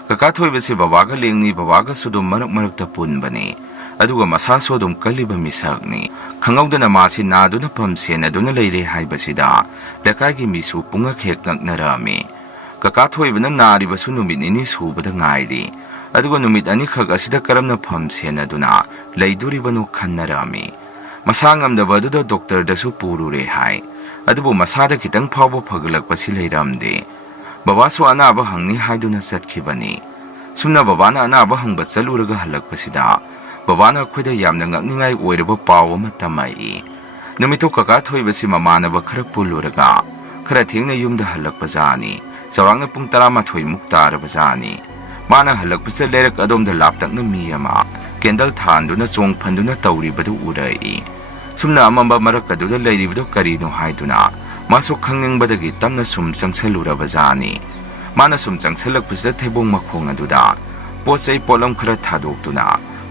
ꯀꯀꯥ ꯊꯣꯏꯕꯁꯤ ꯕꯕꯥꯒ ꯂꯦꯡꯅꯤ, ꯕꯕꯥꯒꯁꯨ ꯑꯗꯨꯝ ꯃꯔꯛ ꯃꯔꯛꯇ ꯄꯨꯟꯕꯅꯤ, ꯑꯗꯨꯒ ꯃꯁꯥꯁꯨ ꯑꯗꯨꯝ ꯀꯜꯂꯤꯕ ꯃꯤꯁꯛꯅꯤ꯫ ꯈꯪꯍꯧꯗꯅ ꯃꯥꯁꯤ ꯅꯥꯗꯨꯅ ꯐꯝ ꯁꯦꯟꯅꯗꯨꯅ ꯂꯩꯔꯦ ꯍꯥꯏꯕꯁꯤꯗ ꯂꯩꯀꯥꯏꯒꯤ ꯃꯤꯁꯨ ꯄꯨꯡꯉꯛ ꯍꯦꯛ ꯉꯛꯅꯔꯛꯑꯝꯃꯤ꯫ ꯀꯀꯥ ꯊꯣꯏꯕꯅ ꯅꯥꯔꯤꯕꯁꯨ ꯅꯨꯃꯤꯠ ꯅꯤꯅꯤ ꯁꯨꯕꯗ ꯉꯥꯏꯔꯤ, ꯑꯗꯨꯒ ꯅꯨꯃꯤꯠ ꯑꯅꯤꯈꯛ ꯑꯁꯤꯗ ꯀꯔꯝꯅ ꯐꯝ ꯁꯦꯟꯅꯗꯨꯅ ꯂꯩꯗꯣꯔꯤꯕꯅꯣ ꯈꯟꯅꯔꯛꯑꯝꯃꯤ꯫ ꯃꯁꯥ ꯉꯝꯗꯕ ꯑꯗꯨꯗ ꯗꯣꯛꯇꯔꯗꯁꯨ ꯄꯨꯔꯨꯔꯦ ꯍꯥꯏ, ꯑꯗꯨꯕꯨ ꯃꯁꯥꯗ ꯈꯤꯇꯪ ꯐꯥꯎꯕ ꯐꯒꯠꯂꯛꯄꯁꯤ ꯂꯩꯔꯝꯗꯦ꯫ ꯕꯕꯥꯁꯨ ꯑꯅꯥꯕ ꯍꯪꯅꯤ ꯍꯥꯏꯗꯨꯅ ꯆꯠꯈꯤꯕꯅꯤ꯫ ꯁꯨꯝꯅ ꯕꯕꯥꯅ ꯑꯅꯥꯕ ꯍꯪꯕ ꯆꯠꯂꯨꯔꯒ ꯍꯜꯂꯛꯄꯁꯤꯗ ꯕꯕꯥꯅ ꯑꯩꯈꯣꯏꯗ ꯌꯥꯝꯅ ꯉꯛꯅꯤꯡꯉꯥꯏ ꯑꯣꯏꯔꯕ ꯄꯥꯎ ꯑꯃ ꯇꯝꯃꯛꯏ꯫ ꯅꯨꯃꯤꯠꯇꯨ ꯀꯀꯥ ꯊꯣꯏꯕꯁꯤ ꯃꯃꯥꯟꯅꯕ ꯈꯔ ꯄꯨꯜꯂꯨꯔꯒ ꯈꯔ ꯊꯦꯡꯅ ꯌꯨꯝꯗ ꯍꯜꯂꯛꯄꯖꯥꯅꯤ꯫ ꯆꯥꯎꯔꯥꯛꯅ ꯄꯨꯡ 12 ꯇꯥꯔꯕꯖꯥꯅꯤ꯫ ꯃꯥꯅ ꯍꯜꯂꯛꯄꯁꯤꯗ ꯂꯩꯔꯛ ꯑꯗꯣꯝꯗ ꯂꯥꯞꯇꯛꯅ ꯃꯤ ꯑꯃ ꯀꯦꯟꯗꯜ ꯊꯥꯟꯗꯨꯅ ꯆꯣꯡꯐꯟꯗꯨꯅ ꯇꯧꯔꯤꯕꯗꯨ ꯎꯔꯛꯏ꯫ ꯁꯨꯝꯅ ꯑꯃꯝꯕ ꯃꯔꯛ ꯑꯗꯨꯗ ꯂꯩꯔꯤꯕꯗꯨ ꯀꯔꯤꯅꯣ ꯍꯥꯏꯗꯨꯅ ꯃꯥꯁꯨ ꯈꯪꯅꯤꯡꯕꯗꯒꯤ ꯇꯞꯅ ꯁꯨꯝ ꯆꯪꯁꯜꯂꯨꯔꯕꯖꯥꯅꯤ꯫ ꯃꯥꯅ ꯁꯨꯝ ꯆꯪꯁꯜꯂꯛꯄꯁꯤꯗ ꯊꯩꯕꯣꯡ ꯃꯈꯣꯡ ꯑꯗꯨꯗ ꯄꯣꯠ ꯆꯩ ꯄꯣꯠꯂꯝ ꯈꯔ ꯊꯥꯗꯣꯛꯇꯨꯅ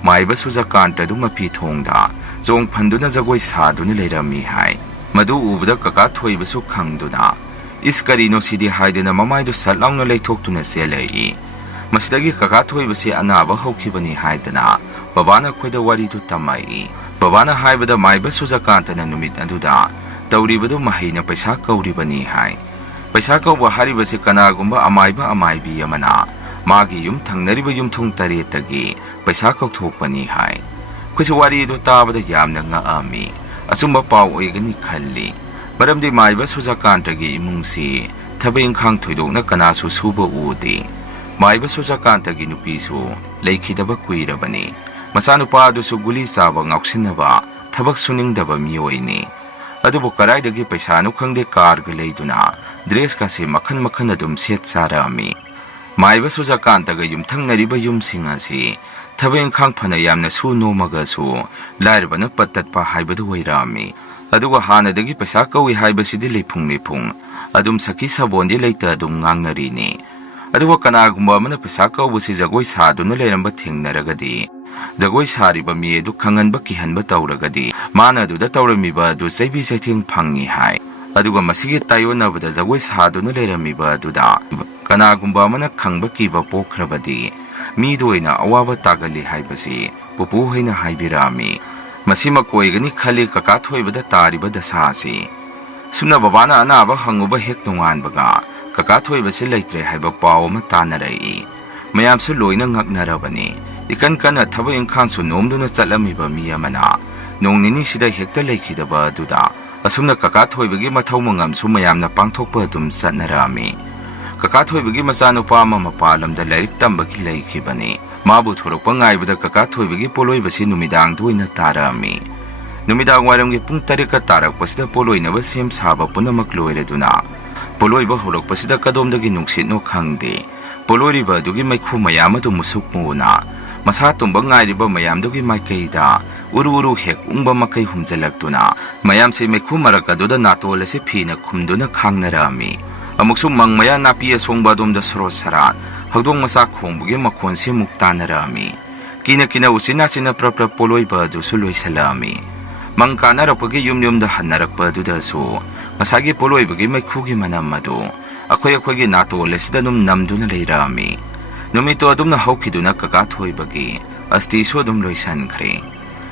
ꯃꯥꯏꯕ ꯁꯨꯖꯀꯥꯟꯇꯗꯨ ꯃꯐꯤ ꯊꯣꯡꯗ ꯆꯣꯡꯐꯟꯗꯨꯅ ꯖꯒꯣꯏ ꯁꯥꯗꯨꯅ ꯂꯩꯔꯝꯃꯤ ꯍꯥꯏ꯫ ꯃꯗꯨ ꯎꯕꯗ ꯀꯀꯥ ꯊꯣꯏꯕꯁꯨ ꯈꯪꯗꯨꯅ ꯏꯁ ꯀꯔꯤꯅꯣ ꯁꯤꯗꯤ ꯍꯥꯏꯗꯨꯅ ꯃꯃꯥꯏꯗꯨ ꯁꯠ ꯂꯥꯎꯅ ꯂꯩꯊꯣꯛꯇꯨꯅ ꯆꯦꯜꯂꯛꯏ꯫ ꯃꯁꯤꯗꯒꯤ ꯀꯀꯥ ꯊꯣꯏꯕꯁꯤ ꯑꯅꯥꯕ ꯍꯧꯈꯤꯕꯅꯤ ꯍꯥꯏꯗꯅ ꯕꯕꯥꯅ ꯑꯩꯈꯣꯏꯗ ꯋꯥꯔꯤꯗꯨ ꯇꯝꯃꯛꯏ꯫ ꯕꯕꯥꯅ ꯍꯥꯏꯕꯗ ꯃꯥꯏꯕ ꯁꯨꯖꯀꯥꯟꯇꯅ ꯅꯨꯃꯤꯠ ꯑꯗꯨꯗ ꯇꯧꯔꯤꯕꯗꯨ ꯃꯍꯩꯅ ꯄꯩꯁꯥ ꯀꯧꯔꯤꯕꯅꯤ ꯍꯥꯏ꯫ ꯄꯩꯁꯥ ꯀꯧꯕ ꯍꯥꯏꯔꯤꯕꯁꯤ ꯀꯅꯥꯒꯨꯝꯕ ꯑꯃꯥꯏꯕ ꯑꯃꯥꯏꯕꯤ ꯑꯃꯅ ꯃꯥꯒꯤ ꯌꯨꯝ ꯊꯪꯅꯔꯤꯕ ꯌꯨꯝꯊꯣꯡ 8ꯇꯒꯤ ꯄꯩꯁꯥ ꯀꯧꯊꯣꯛꯄꯅꯤ ꯍꯥꯏ꯫ ꯑꯩꯈꯣꯏꯁꯨ ꯋꯥꯔꯤꯗꯨ ꯇꯥꯕꯗ ꯌꯥꯝꯅ ꯉꯛꯑꯝꯃꯤ꯫ ꯑꯆꯨꯝꯕ ꯄꯥꯎ ꯑꯣꯏꯒꯅꯤ ꯈꯜꯂꯤ, ꯃꯔꯝꯗꯤ ꯃꯥꯏꯕ ꯁꯨꯖꯀꯥꯟꯇꯒꯤ ꯏꯃꯨꯡꯁꯤ ꯊꯕꯛ ꯏꯪꯈꯥꯡ ꯊꯣꯏꯗꯣꯛꯅ ꯀꯅꯥꯁꯨ ꯁꯨꯕ ꯎꯗꯦ꯫ ꯃꯥꯏꯕ ꯁꯨꯖꯀꯥꯟꯇꯒꯤ ꯅꯨꯄꯤꯁꯨ ꯂꯩꯈꯤꯗꯕ ꯀꯨꯏꯔꯕꯅꯤ꯫ ꯃꯆꯥꯅꯨꯄꯥ ꯑꯗꯨꯁꯨ ꯒꯨꯂꯤ ꯆꯥꯕ ꯉꯥꯎꯁꯤꯟꯅꯕ ꯊꯕꯛ ꯁꯨꯅꯤꯡꯗꯕ ꯃꯤꯑꯣꯏꯅꯤ꯫ ꯑꯗꯨꯕꯨ ꯀꯗꯥꯏꯗꯒꯤ ꯄꯩꯁꯥꯅꯣ ꯈꯪꯗꯦ ꯀꯥꯔꯒ ꯂꯩꯗꯨꯅ ꯗ꯭ꯔꯦꯁꯀꯁꯤ ꯃꯈꯟ ꯃꯈꯟ ꯑꯗꯨꯝ ꯁꯦꯠ ꯆꯥꯔꯛꯑꯝꯃꯤ꯫ ꯃꯥꯏꯕ ꯁꯨꯖꯀꯥꯟꯇꯒ ꯌꯨꯝꯊꯪꯅꯔꯤꯕ ꯌꯨꯝꯁꯤꯡ ꯑꯁꯤ ꯊꯕꯛ ꯏꯪꯈꯥꯡ ꯐꯅ ꯌꯥꯝꯅ ꯁꯨ ꯅꯣꯝꯃꯒꯁꯨ ꯂꯥꯏꯔꯕꯅ ꯄꯠ ꯇꯠꯄ ꯍꯥꯏꯕꯗꯨ ꯑꯣꯏꯔꯛꯑꯝꯃꯤ꯫ ꯑꯗꯨꯒ ꯍꯥꯟꯅꯗꯒꯤ ꯄꯩꯁꯥ ꯀꯧꯏ ꯍꯥꯏꯕꯁꯤꯗꯤ ꯂꯩꯐꯨꯡ ꯑꯗꯨꯝ ꯁꯈꯤ ꯁꯥꯕꯣꯟꯗꯤ ꯂꯩꯇ ꯑꯗꯨꯝ ꯉꯥꯡꯅꯔꯤꯅꯤ꯫ ꯑꯗꯨꯒ ꯀꯅꯥꯒꯨꯝꯕ ꯑꯃꯅ ꯄꯩꯁꯥ ꯀꯧꯕꯁꯤ ꯖꯒꯣꯏ ꯁꯥꯗꯨꯅ ꯂꯩꯔꯝꯕ ꯊꯦꯡꯅꯔꯒꯗꯤ ꯖꯒꯣꯏ ꯁꯥꯔꯤꯕ ꯃꯤ ꯑꯗꯨ ꯈꯪꯍꯟꯕ ꯀꯤꯍꯟꯕ ꯇꯧꯔꯒꯗꯤ ꯃꯥꯅ ꯑꯗꯨꯗ ꯇꯧꯔꯝꯃꯤꯕ ꯑꯗꯨ ꯆꯩꯕꯤ ꯆꯩꯊꯦꯡ ꯐꯪꯏ ꯍꯥꯏ꯫ ꯑꯗꯨꯒ ꯃꯁꯤꯒꯤ ꯇꯥꯏꯌꯣꯟꯅꯕꯗ ꯖꯒꯣꯏ ꯁꯥꯗꯨꯅ ꯂꯩꯔꯝꯃꯤꯕ ꯑꯗꯨꯗ ꯀꯅꯥꯒꯨꯝꯕ ꯑꯃꯅ ꯈꯪꯕ ꯀꯤꯕ ꯄꯣꯛꯈ꯭ꯔꯕꯗꯤ ꯃꯤꯗ ꯑꯣꯏꯅ ꯑꯋꯥꯕ ꯇꯥꯒꯜꯂꯤ ꯍꯥꯏꯕꯁꯤ ꯄꯨꯄꯨ ꯍꯣꯏꯅ ꯍꯥꯏꯕꯤꯔꯛꯑꯝꯃꯤ꯫ ꯃꯁꯤꯃꯛ ꯑꯣꯏꯒꯅꯤ ꯈꯜꯂꯤ ꯀꯀꯥ ꯊꯣꯏꯕꯗ ꯇꯥꯔꯤꯕ ꯗꯁꯥ ꯑꯁꯤ꯫ ꯁꯨꯝꯅ ꯕꯕꯥꯅ ꯑꯅꯥꯕ ꯍꯪꯉꯨꯕ ꯍꯦꯛ ꯅꯣꯡꯉꯥꯟꯕꯒ ꯀꯀꯥ ꯊꯣꯏꯕꯁꯤ ꯂꯩꯇ꯭ꯔꯦ ꯍꯥꯏꯕ ꯄꯥꯎ ꯑꯃ ꯇꯥꯅꯔꯛꯏ꯫ ꯃꯌꯥꯝꯁꯨ ꯂꯣꯏꯅ ꯉꯛꯅꯔꯕꯅꯤ꯫ ꯏꯀꯟ ꯀꯟꯅ ꯊꯕꯛ ꯏꯪꯈꯥꯡꯁꯨ ꯅꯣꯝꯗꯨꯅ ꯆꯠꯂꯝꯃꯤꯕ ꯃꯤ ꯑꯃꯅ ꯅꯣꯡ ꯅꯤꯅꯤꯁꯤꯗ ꯍꯦꯛꯇ ꯂꯩꯈꯤꯗꯕ ꯑꯗꯨꯗ ꯑꯁꯨꯝꯅ ꯀꯀꯥ ꯊꯣꯏꯕꯒꯤ ꯃꯊꯧ ꯃꯉꯝꯁꯨ ꯃꯌꯥꯝꯅ ꯄꯥꯡꯊꯣꯛꯄ ꯑꯗꯨꯝ ꯆꯠꯅꯔꯛꯑꯝꯃꯤ꯫ ꯀꯀꯥ ꯊꯣꯏꯕꯒꯤ ꯃꯆꯥꯅꯨꯄꯥ ꯑꯃ ꯃꯄꯥꯟ ꯂꯝꯗ ꯂꯥꯏꯔꯤꯛ ꯇꯝꯕꯒꯤ ꯂꯩꯈꯤꯕꯅꯤ꯫ ꯃꯥꯕꯨ ꯊꯣꯔꯛꯄ ꯉꯥꯏꯕꯗ ꯀꯀꯥ ꯊꯣꯏꯕꯒꯤ ꯄꯣꯠꯂꯣꯏꯕꯁꯤ ꯅꯨꯃꯤꯗꯥꯡꯗ ꯑꯣꯏꯅ ꯇꯥꯔꯛꯑꯝꯃꯤ꯫ ꯅꯨꯃꯤꯗꯥꯡ ꯋꯥꯏꯔꯝꯒꯤ ꯄꯨꯡ 8ꯀ ꯇꯥꯔꯛꯄꯁꯤꯗ ꯄꯣꯠꯂꯣꯏꯅꯕ ꯁꯦꯝ ꯁꯥꯕ ꯄꯨꯝꯅꯃꯛ ꯂꯣꯏꯔꯗꯨꯅ ꯄꯣꯠꯂꯣꯏꯕ ꯍꯧꯔꯛꯄꯁꯤꯗ ꯀꯗꯣꯝꯗꯒꯤ ꯅꯨꯡꯁꯤꯠꯅꯣ ꯈꯪꯗꯦ ꯄꯣꯂꯣꯏꯔꯤꯕ ꯑꯗꯨꯒꯤ ꯃꯩꯈꯨ ꯃꯌꯥꯝ ꯑꯗꯨ ꯃꯨꯁꯨꯛ ꯃꯨꯅ ꯃꯁꯥ ꯇꯨꯝꯕ ꯉꯥꯏꯔꯤꯕ ꯃꯌꯥꯝꯗꯨꯒꯤ ꯃꯥꯏꯀꯩꯗ ꯎꯔꯨ ꯍꯦꯛ ꯎꯪꯕ ꯃꯀꯩ ꯍꯨꯝꯖꯤꯜꯂꯛꯇꯨꯅ ꯃꯌꯥꯝꯁꯤ ꯃꯩꯈꯨ ꯃꯔꯛ ꯑꯗꯨꯗ ꯅꯥꯇꯣꯜ ꯑꯁꯤ ꯐꯤꯅ ꯈꯨꯝꯗꯨꯅ ꯈꯥꯡꯅꯔꯛꯑꯝꯃꯤ꯫ ꯑꯃꯨꯛꯁꯨ ꯃꯪ ꯃꯌꯥ ꯅꯥꯄꯤ ꯑꯁꯣꯡꯕ ꯑꯗꯣꯝꯗ ꯁꯣꯔꯣꯠ ꯁꯔꯥꯠ ꯍꯧꯗꯣꯡ ꯃꯆꯥ ꯈꯣꯡꯕꯒꯤ ꯃꯈꯣꯟꯁꯤ ꯑꯃꯨꯛ ꯇꯥꯅꯔꯛꯑꯝꯃꯤ꯫ ꯀꯤꯅ ꯎꯆꯤꯟ-ꯅꯥꯆꯤꯟꯅ ꯄ꯭ꯔꯞ ꯄꯣꯂꯣꯏꯕ ꯑꯗꯨꯁꯨ ꯂꯣꯏꯁꯤꯜꯂꯛꯑꯝꯃꯤ꯫ ꯃꯪ ꯀꯥꯅꯔꯛꯄꯒꯤ ꯌꯨꯝꯗ ꯍꯟꯅꯔꯛꯄ ꯑꯗꯨꯗꯁꯨ ꯉꯁꯥꯏꯒꯤ ꯄꯣꯂꯣꯏꯕꯒꯤ ꯃꯩꯈꯨꯒꯤ ꯃꯅꯝ ꯑꯗꯨ ꯑꯩꯈꯣꯏꯒꯤ ꯅꯥꯇꯣꯜ ꯑꯁꯤꯗ ꯑꯗꯨꯝ ꯅꯝꯗꯨꯅ ꯂꯩꯔꯛꯑꯝꯃꯤ꯫ ꯅꯨꯃꯤꯠꯇꯣ ꯑꯗꯨꯝꯅ ꯍꯧꯈꯤꯗꯨꯅ ꯀꯀꯥ ꯊꯣꯏꯕꯒꯤ ꯑꯁꯇꯤꯁꯨ ꯑꯗꯨꯝ ꯂꯣꯏꯁꯤꯟꯈ꯭ꯔꯦ꯫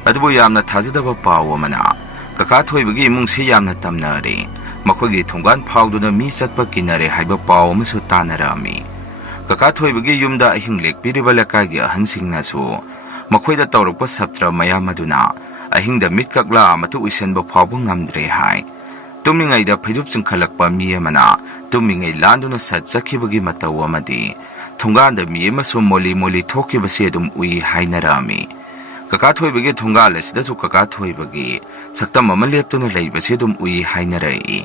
ꯑꯗꯨꯕꯨ ꯌꯥꯝꯅ ꯊꯥꯖꯗꯕ ꯄꯥꯎ ꯑꯃꯅ ꯀꯀꯥ ꯊꯣꯏꯕꯒꯤ ꯏꯃꯨꯡꯁꯤ ꯌꯥꯝꯅ ꯇꯝꯅꯔꯦ꯫ ꯃꯈꯣꯏꯒꯤ ꯊꯣꯡꯒꯥꯟ ꯐꯥꯎꯗꯨꯅ ꯃꯤ ꯆꯠꯄ ꯀꯤꯅꯔꯦ ꯍꯥꯏꯕ ꯄꯥꯎ ꯑꯃꯁꯨ ꯇꯥꯅꯔꯛꯑꯝꯃꯤ꯫ ꯀꯀꯥ ꯊꯣꯏꯕꯒꯤ ꯌꯨꯝꯗ ꯑꯍꯤꯡ ꯂꯦꯛꯄꯤꯔꯤꯕ ꯂꯩꯀꯥꯏꯒꯤ ꯑꯍꯟꯁꯤꯡꯅꯁꯨ ꯃꯈꯣꯏꯗ ꯇꯧꯔꯛꯄ ꯁꯞꯇ꯭ꯔ ꯃꯌꯥꯝ ꯑꯗꯨꯅ ꯑꯍꯤꯡꯗ ꯃꯤꯠ ꯀꯛꯂꯥ ꯑꯃꯠꯇ ꯎꯏꯁꯟꯕ ꯐꯥꯎꯕ ꯉꯝꯗ꯭ꯔꯦ ꯍꯥꯏ꯫ ꯇꯨꯝꯃꯤꯉꯩꯗ ꯐꯩꯖꯨꯞ ꯆꯤꯡꯈꯠꯂꯛꯄ ꯃꯤ ꯑꯃꯅ ꯇꯨꯝꯃꯤꯉꯩ ꯂꯥꯟꯗꯨꯅ ꯁꯠ ꯆꯠꯈꯤꯕꯒꯤ ꯃꯇꯧ ꯑꯃꯗꯤ ꯊꯣꯡꯒꯥꯟꯗ ꯃꯤ ꯑꯃꯁꯨ ꯃꯣꯂꯤ ꯊꯣꯛꯈꯤꯕꯁꯤ ꯑꯗꯨꯝ ꯎꯏ ꯍꯥꯏꯅꯔꯛꯑꯝꯃꯤ꯫ ꯀꯀꯥ ꯊꯣꯏꯕꯒꯤ ꯊꯣꯡꯒꯥꯜ ꯑꯁꯤꯗꯁꯨ ꯀꯀꯥ ꯊꯣꯏꯕꯒꯤ ꯁꯛꯇꯝ ꯑꯃ ꯂꯦꯞꯇꯨꯅ ꯂꯩꯕꯁꯤ ꯑꯗꯨꯝ ꯎꯏ ꯍꯥꯏꯅꯔꯛꯏ꯫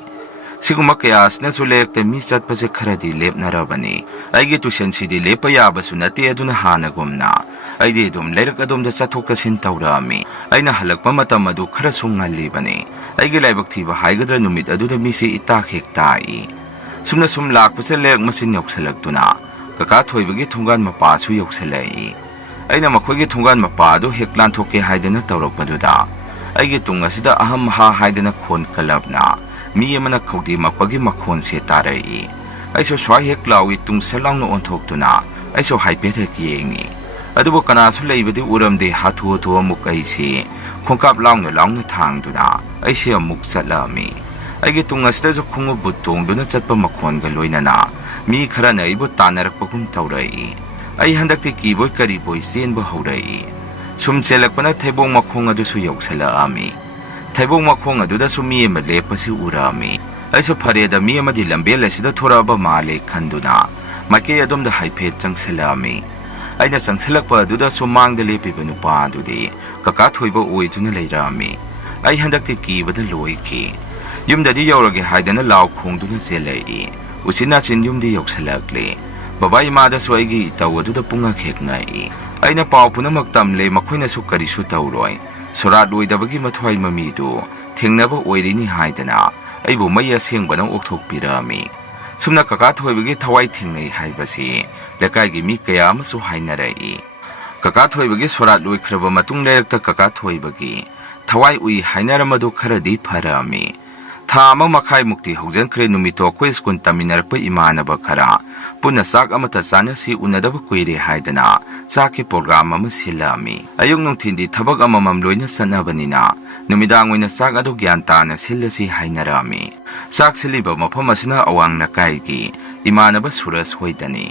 ꯁꯤꯒꯨꯝꯕ ꯀꯌꯥ ꯑꯁꯤꯅꯁꯨ ꯂꯩꯔꯛꯇ ꯃꯤ ꯆꯠꯄꯁꯦ ꯈꯔꯗꯤ ꯂꯦꯞꯅꯔꯕꯅꯤ꯫ ꯑꯩꯒꯤ ꯇꯨꯏꯁꯟꯁꯤꯗꯤ ꯂꯦꯞꯄ ꯌꯥꯕꯁꯨ ꯅꯠꯇꯦ, ꯑꯗꯨꯅ ꯍꯥꯟꯅꯒꯨꯝꯅ ꯑꯩꯗꯤ ꯑꯗꯨꯝ ꯂꯩꯔꯛ ꯑꯗꯣꯝꯗ ꯆꯠꯊꯣꯛ ꯆꯠꯁꯤꯟ ꯇꯧꯔꯛꯑꯝꯃꯤ꯫ ꯑꯩꯅ ꯍꯜꯂꯛꯄ ꯃꯇꯝ ꯑꯗꯨ ꯈꯔꯁꯨ ꯉꯜꯂꯤꯕꯅꯤ꯫ ꯑꯩꯒꯤ ꯂꯥꯏꯕꯛ ꯊꯤꯕ ꯍꯥꯏꯒꯗ꯭ꯔꯥ ꯅꯨꯃꯤꯠ ꯑꯗꯨꯗ ꯃꯤꯁꯤ ꯏꯇꯥꯛ ꯍꯦꯛ ꯇꯥꯛꯏ꯫ ꯁꯨꯝ ꯂꯥꯛꯄꯁꯦ ꯂꯩꯔꯛ ꯃꯆꯤꯟ ꯌꯧꯁꯤꯜꯂꯛꯇꯨꯅ ꯀꯀꯥ ꯊꯣꯏꯕꯒꯤ ꯊꯣꯡꯒꯥꯟ ꯃꯄꯥꯁꯨ ꯌꯧꯁꯤꯜꯂꯛꯏ꯫ ꯑꯩꯅ ꯃꯈꯣꯏꯒꯤ ꯊꯣꯡꯒꯥꯟ ꯃꯄꯥ ꯑꯗꯨ ꯍꯦꯛ ꯂꯥꯟꯊꯣꯛꯀꯦ ꯍꯥꯏꯗꯅ ꯇꯧꯔꯛꯄꯗꯨꯗ ꯑꯩꯒꯤ ꯇꯨꯡ ꯑꯁꯤꯗ ꯑꯍꯝ ꯍꯥ ꯍꯥꯏꯗꯅ ꯈꯣꯟ ꯀꯜꯂꯞꯅ ꯃꯤ ꯑꯃꯅ ꯈꯧꯗꯤꯃꯛꯄꯒꯤ ꯃꯈꯣꯟꯁꯦ ꯇꯥꯔꯛꯏ꯫ ꯑꯩꯁꯨ ꯁ꯭ꯋꯥꯏ ꯍꯦꯛ ꯂꯥꯎꯏ ꯇꯨꯡꯁꯠ ꯂꯥꯎꯅ ꯑꯣꯟꯊꯣꯛꯇꯨꯅ ꯑꯩꯁꯨ ꯍꯥꯏꯐꯦꯠ ꯍꯦꯛ ꯌꯦꯡꯉꯤ꯫ ꯑꯗꯨꯕꯨ ꯀꯅꯥꯁꯨ ꯂꯩꯕꯗꯤ ꯎꯔꯝꯗꯦ꯫ ꯍꯥꯊꯨ ꯑꯃꯨꯛ ꯑꯩꯁꯤ ꯈꯣꯡꯀꯥꯞ ꯂꯥꯎꯅ ꯊꯥꯡꯗꯨꯅ ꯑꯩꯁꯤ ꯑꯃꯨꯛ ꯆꯠꯂꯛꯑꯝꯃꯤ꯫ ꯑꯩꯒꯤ ꯇꯨꯡ ꯑꯁꯤꯗꯁꯨ ꯈꯣꯡꯎꯞ ꯕꯨꯠ ꯇꯣꯡꯗꯨꯅ ꯆꯠꯄ ꯃꯈꯣꯟꯒ ꯂꯣꯏꯅꯅ ꯃꯤ ꯈꯔꯅ ꯑꯩꯕꯨ ꯇꯥꯟꯅꯔꯛꯄꯒꯨꯝ ꯇꯧꯔꯛꯏ꯫ ꯑꯩ ꯍꯟꯗꯛꯇꯤ ꯀꯤꯕꯣꯏ ꯀꯔꯤꯕꯣꯏ ꯆꯦꯟꯕ ꯍꯧꯔꯛꯏ꯫ ꯁꯨꯝ ꯆꯦꯜꯂꯛꯄꯅ ꯊꯩꯕꯣꯡ ꯃꯈꯣꯡ ꯑꯗꯨꯁꯨ ꯌꯧꯁꯤꯜꯂꯛꯑꯝꯃꯤ꯫ ꯊꯩꯕꯣꯡ ꯃꯈꯣꯡ ꯑꯗꯨꯗꯁꯨ ꯃꯤ ꯑꯃ ꯂꯦꯞꯄꯁꯤ ꯎꯔꯛꯑꯝꯃꯤ꯫ ꯑꯩꯁꯨ ꯐꯔꯦꯗ ꯃꯤ ꯑꯃꯗꯤ ꯂꯝꯕꯦꯜ ꯑꯁꯤꯗ ꯊꯣꯔꯛꯑꯕ ꯃꯥꯜꯂꯦ ꯈꯟꯗꯨꯅ ꯃꯥꯏꯀꯩ ꯑꯗꯣꯝꯗ ꯍꯥꯏꯐꯦꯠ ꯆꯪꯁꯤꯜꯂꯛꯑꯝꯃꯤ꯫ ꯑꯩꯅ ꯆꯪꯁꯤꯜꯂꯛꯄ ꯑꯗꯨꯗꯁꯨ ꯃꯥꯡꯗ ꯂꯦꯞꯄꯤꯕ ꯅꯨꯄꯥ ꯑꯗꯨꯗꯤ ꯀꯀꯥ ꯊꯣꯏꯕ ꯑꯣꯏꯗꯨꯅ ꯂꯩꯔꯛꯑꯝꯃꯤ꯫ ꯑꯩ ꯍꯟꯗꯛꯇꯤ ꯀꯤꯕꯗ ꯂꯣꯏꯈꯤ꯫ ꯌꯨꯝꯗꯗꯤ ꯌꯧꯔꯒꯦ ꯍꯥꯏꯗꯅ ꯂꯥꯎ ꯈꯣꯡꯗꯨꯅ ꯆꯦꯜꯂꯛꯏ꯫ ꯎꯆꯤꯟ-ꯅꯥꯆꯤꯟ ꯌꯨꯝꯗꯤ ꯌꯧꯁꯤꯜꯂꯛꯂꯦ꯫ ꯕꯕꯥ ꯏꯃꯥꯗꯁꯨ ꯑꯩꯒꯤ ꯏꯇꯧ ꯑꯗꯨꯗ ꯄꯨꯡꯉꯛ ꯍꯦꯛ ꯉꯛꯏ꯫ ꯑꯩꯅ ꯄꯥꯎ ꯄꯨꯝꯅꯃꯛ ꯇꯝꯂꯦ, ꯃꯈꯣꯏꯅꯁꯨ ꯀꯔꯤꯁꯨ ꯇꯧꯔꯣꯏ꯫ ꯁꯣꯔꯥꯠ ꯂꯣꯏꯗꯕꯒꯤ ꯃꯊ꯭ꯋꯥꯏ ꯃꯃꯤꯗꯨ ꯊꯦꯡꯅꯕ ꯑꯣꯏꯔꯤꯅꯤ ꯍꯥꯏꯗꯅ ꯑꯩꯕꯨ ꯃꯩ ꯑꯁꯦꯡꯕꯅ ꯑꯣꯛꯊꯣꯛꯄꯤꯔꯛꯑꯝꯃꯤ꯫ ꯁꯨꯝꯅ ꯀꯀꯥ ꯊꯣꯏꯕꯒꯤ ꯊꯋꯥꯏ ꯊꯦꯡꯅꯩ ꯍꯥꯏꯕꯁꯤ ꯂꯩꯀꯥꯏꯒꯤ ꯃꯤ ꯀꯌꯥ ꯑꯃꯁꯨ ꯍꯥꯏꯅꯔꯛꯏ꯫ ꯀꯀꯥ ꯊꯣꯏꯕꯒꯤ ꯁꯣꯔꯥꯠ ꯂꯣꯏꯈ꯭ꯔꯕ ꯃꯇꯨꯡ ꯂꯩꯔꯛꯇ ꯀꯀꯥ ꯊꯣꯏꯕꯒꯤ ꯊꯋꯥꯏ ꯎꯏ ꯍꯥꯏꯅꯔꯝꯕꯗꯨ ꯈꯔꯗꯤ ꯐꯔꯛꯑꯝꯃꯤ꯫ ꯊꯥ 1.5 ꯍꯧꯖꯤꯟꯈ꯭ꯔꯦ꯫ ꯅꯨꯃꯤꯠꯇꯣ ꯑꯩꯈꯣꯏ ꯁ꯭ꯀꯨꯜ ꯇꯝꯃꯤꯟꯅꯔꯛꯄ ꯏꯃꯥꯟꯅꯕ ꯈꯔ ꯄꯨꯟꯅ ꯆꯥꯛ ꯑꯃꯠꯇ ꯆꯥꯅꯁꯤ, ꯎꯅꯗꯕ ꯀꯨꯏꯔꯦ ꯍꯥꯏꯗꯅ ꯆꯥꯛꯀꯤ ꯄ꯭ꯔꯣꯒ꯭ꯔꯥꯝ ꯑꯃ ꯁꯤꯜꯂꯛꯑꯝꯃꯤ꯫ ꯑꯌꯨꯛ ꯅꯨꯡꯊꯤꯟꯗꯤ ꯊꯕꯛ ꯑꯃꯃꯝ ꯂꯣꯏꯅ ꯆꯠꯅꯕꯅꯤꯅ ꯅꯨꯃꯤꯗꯥꯡ ꯑꯣꯏꯅ ꯆꯥꯛ ꯑꯗꯨ ꯒ꯭ꯌꯥꯟ ꯇꯥꯅ ꯁꯤꯜꯂꯁꯤ ꯍꯥꯏꯅꯔꯛꯑꯝꯃꯤ꯫ ꯆꯥꯛ ꯁꯤꯜꯂꯤꯕ ꯃꯐꯝ ꯑꯁꯤꯅ ꯑꯋꯥꯡ ꯂꯩꯀꯥꯏꯒꯤ ꯏꯃꯥꯟꯅꯕ ꯁꯨꯔꯁ ꯍꯣꯏꯗꯅꯤ꯫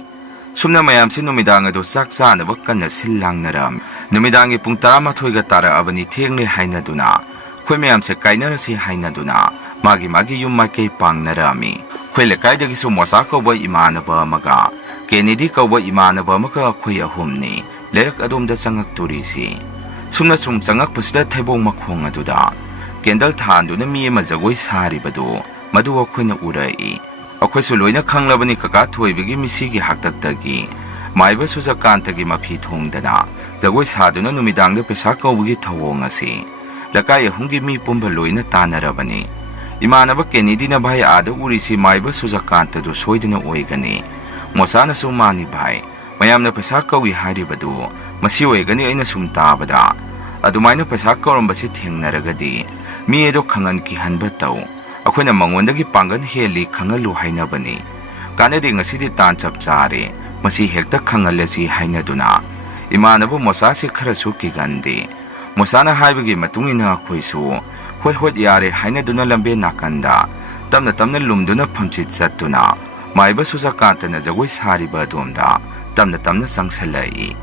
ꯁꯨꯝꯅ ꯃꯌꯥꯝꯁꯤ ꯅꯨꯃꯤꯗꯥꯡ ꯑꯗꯨ ꯆꯥꯛ ꯆꯥꯅꯕ ꯀꯟꯅ ꯁꯤꯜ ꯂꯥꯡꯅꯔꯛꯑꯝꯃꯤ꯫ ꯅꯨꯃꯤꯗꯥꯡꯒꯤ ꯄꯨꯡ 12 ꯇꯥꯔꯛꯑꯕꯅꯤ꯫ ꯊꯦꯡꯂꯦ ꯍꯥꯏꯅꯗꯨꯅ ꯑꯩꯈꯣꯏ ꯃꯌꯥꯝꯁꯦ ꯀꯥꯏꯅꯔꯁꯤ ꯍꯥꯏꯅꯗꯨꯅ ꯃꯥꯒꯤ ꯌꯨꯝ ꯃꯥꯏꯀꯩ ꯄꯥꯡꯅꯔꯛꯑꯝꯃꯤ꯫ ꯑꯩꯈꯣꯏ ꯂꯩꯀꯥꯏꯗꯒꯤꯁꯨ ꯃꯣꯆꯥ ꯀꯧꯕ ꯏꯃꯥꯟꯅꯕ ꯑꯃꯒ ꯀꯦꯅꯦꯗꯤ ꯀꯧꯕ ꯏꯃꯥꯟꯅꯕ ꯑꯃꯒ ꯑꯩꯈꯣꯏ ꯑꯍꯨꯝꯅꯤ ꯂꯩꯔꯛ ꯑꯗꯣꯝꯗ ꯆꯪꯉꯛꯇꯣꯔꯤꯁꯤ꯫ ꯁꯨꯝꯅ ꯁꯨꯝ ꯆꯪꯉꯛꯄꯁꯤꯗ ꯊꯩꯕꯣꯡ ꯃꯈꯣꯡ ꯑꯗꯨꯗ ꯀꯦꯟꯗꯜ ꯊꯥꯟꯗꯨꯅ ꯃꯤ ꯑꯃ ꯖꯒꯣꯏ ꯁꯥꯔꯤꯕꯗꯨ ꯃꯗꯨ ꯑꯩꯈꯣꯏꯅ ꯎꯔꯛꯏ꯫ ꯑꯩꯈꯣꯏꯁꯨ ꯂꯣꯏꯅ ꯈꯪꯂꯕꯅꯤ ꯀꯀꯥ ꯊꯣꯏꯕꯒꯤ ꯃꯤꯁꯤꯒꯤ ꯍꯥꯛꯇꯛꯇꯒꯤ ꯃꯥꯏꯕ ꯁꯨꯖꯀꯥꯟꯇꯒꯤ ꯃꯐꯤ ꯊꯣꯡꯗꯅ ꯖꯒꯣꯏ ꯁꯥꯗꯨꯅ ꯅꯨꯃꯤꯗꯥꯡꯗ ꯄꯩꯁꯥ ꯀꯧꯕꯒꯤ ꯊꯧꯑꯣꯡ ꯑꯁꯤ ꯂꯩꯀꯥꯏ ꯑꯍꯨꯝꯒꯤ ꯃꯤ ꯄꯨꯝꯕ ꯂꯣꯏꯅ ꯇꯥꯟꯅꯔꯕꯅꯤ꯫ ꯏꯃꯥꯟꯅꯕ ꯀꯦꯅꯦꯗꯤꯅ ꯚꯥꯏ ꯑꯥꯗ ꯎꯔꯤꯁꯤ ꯃꯥꯏꯕ ꯁꯨꯖꯀꯥꯟꯇꯗꯨ ꯁꯣꯏꯗꯅ ꯑꯣꯏꯒꯅꯤ꯫ ꯃꯣꯆꯥꯅꯁꯨ ꯃꯥꯅꯤ ꯚꯥꯏ, ꯃꯌꯥꯝꯅ ꯄꯩꯁꯥ ꯀꯧꯏ ꯍꯥꯏꯔꯤꯕꯗꯨ ꯃꯁꯤ ꯑꯣꯏꯒꯅꯤ꯫ ꯑꯩꯅ ꯁꯨꯝ ꯇꯥꯕꯗ ꯑꯗꯨꯃꯥꯏꯅ ꯄꯩꯁꯥ ꯀꯧꯔꯝꯕꯁꯤ ꯊꯦꯡꯅꯔꯒꯗꯤ ꯃꯤ ꯑꯗꯨ ꯈꯪꯍꯟ ꯀꯤꯍꯟꯕ ꯇꯧ꯫ ꯑꯩꯈꯣꯏꯅ ꯃꯉꯣꯟꯗꯒꯤ ꯄꯥꯡꯒꯜ ꯍꯦꯜꯂꯤ ꯈꯪꯍꯜꯂꯨ ꯍꯥꯏꯅꯕꯅꯤ꯫ ꯀꯥꯟꯅꯗꯦ, ꯉꯁꯤꯗꯤ ꯇꯥꯟ ꯆꯞ ꯆꯥꯔꯦ, ꯃꯁꯤ ꯍꯦꯛꯇ ꯈꯪꯍꯜꯂꯁꯤ ꯍꯥꯏꯅꯗꯨꯅ ꯏꯃꯥꯟꯅꯕ ꯃꯣꯆꯥꯁꯤ ꯈꯔꯁꯨ ꯀꯤꯒꯟꯗꯦ꯫ ꯃꯣꯆꯥꯅ ꯍꯥꯏꯕꯒꯤ ꯃꯇꯨꯡ ꯏꯟꯅ ꯑꯩꯈꯣꯏꯁꯨ ꯍꯣꯏ ꯌꯥꯔꯦ ꯍꯥꯏꯅꯗꯨꯅ ꯂꯝꯕꯦꯟ ꯅꯥꯀꯟꯗ ꯇꯞꯅ ꯂꯨꯝꯗꯨꯅ ꯐꯝꯆꯤꯠ ꯆꯠꯇꯨꯅ ꯃꯥꯏꯕ ꯁꯨꯖꯀꯥꯟꯇꯅ ꯖꯒꯣꯏ ꯁꯥꯔꯤꯕ ꯑꯗꯣꯝꯗ ꯇꯞꯅ ꯆꯪꯁꯤꯜꯂꯛꯏ꯫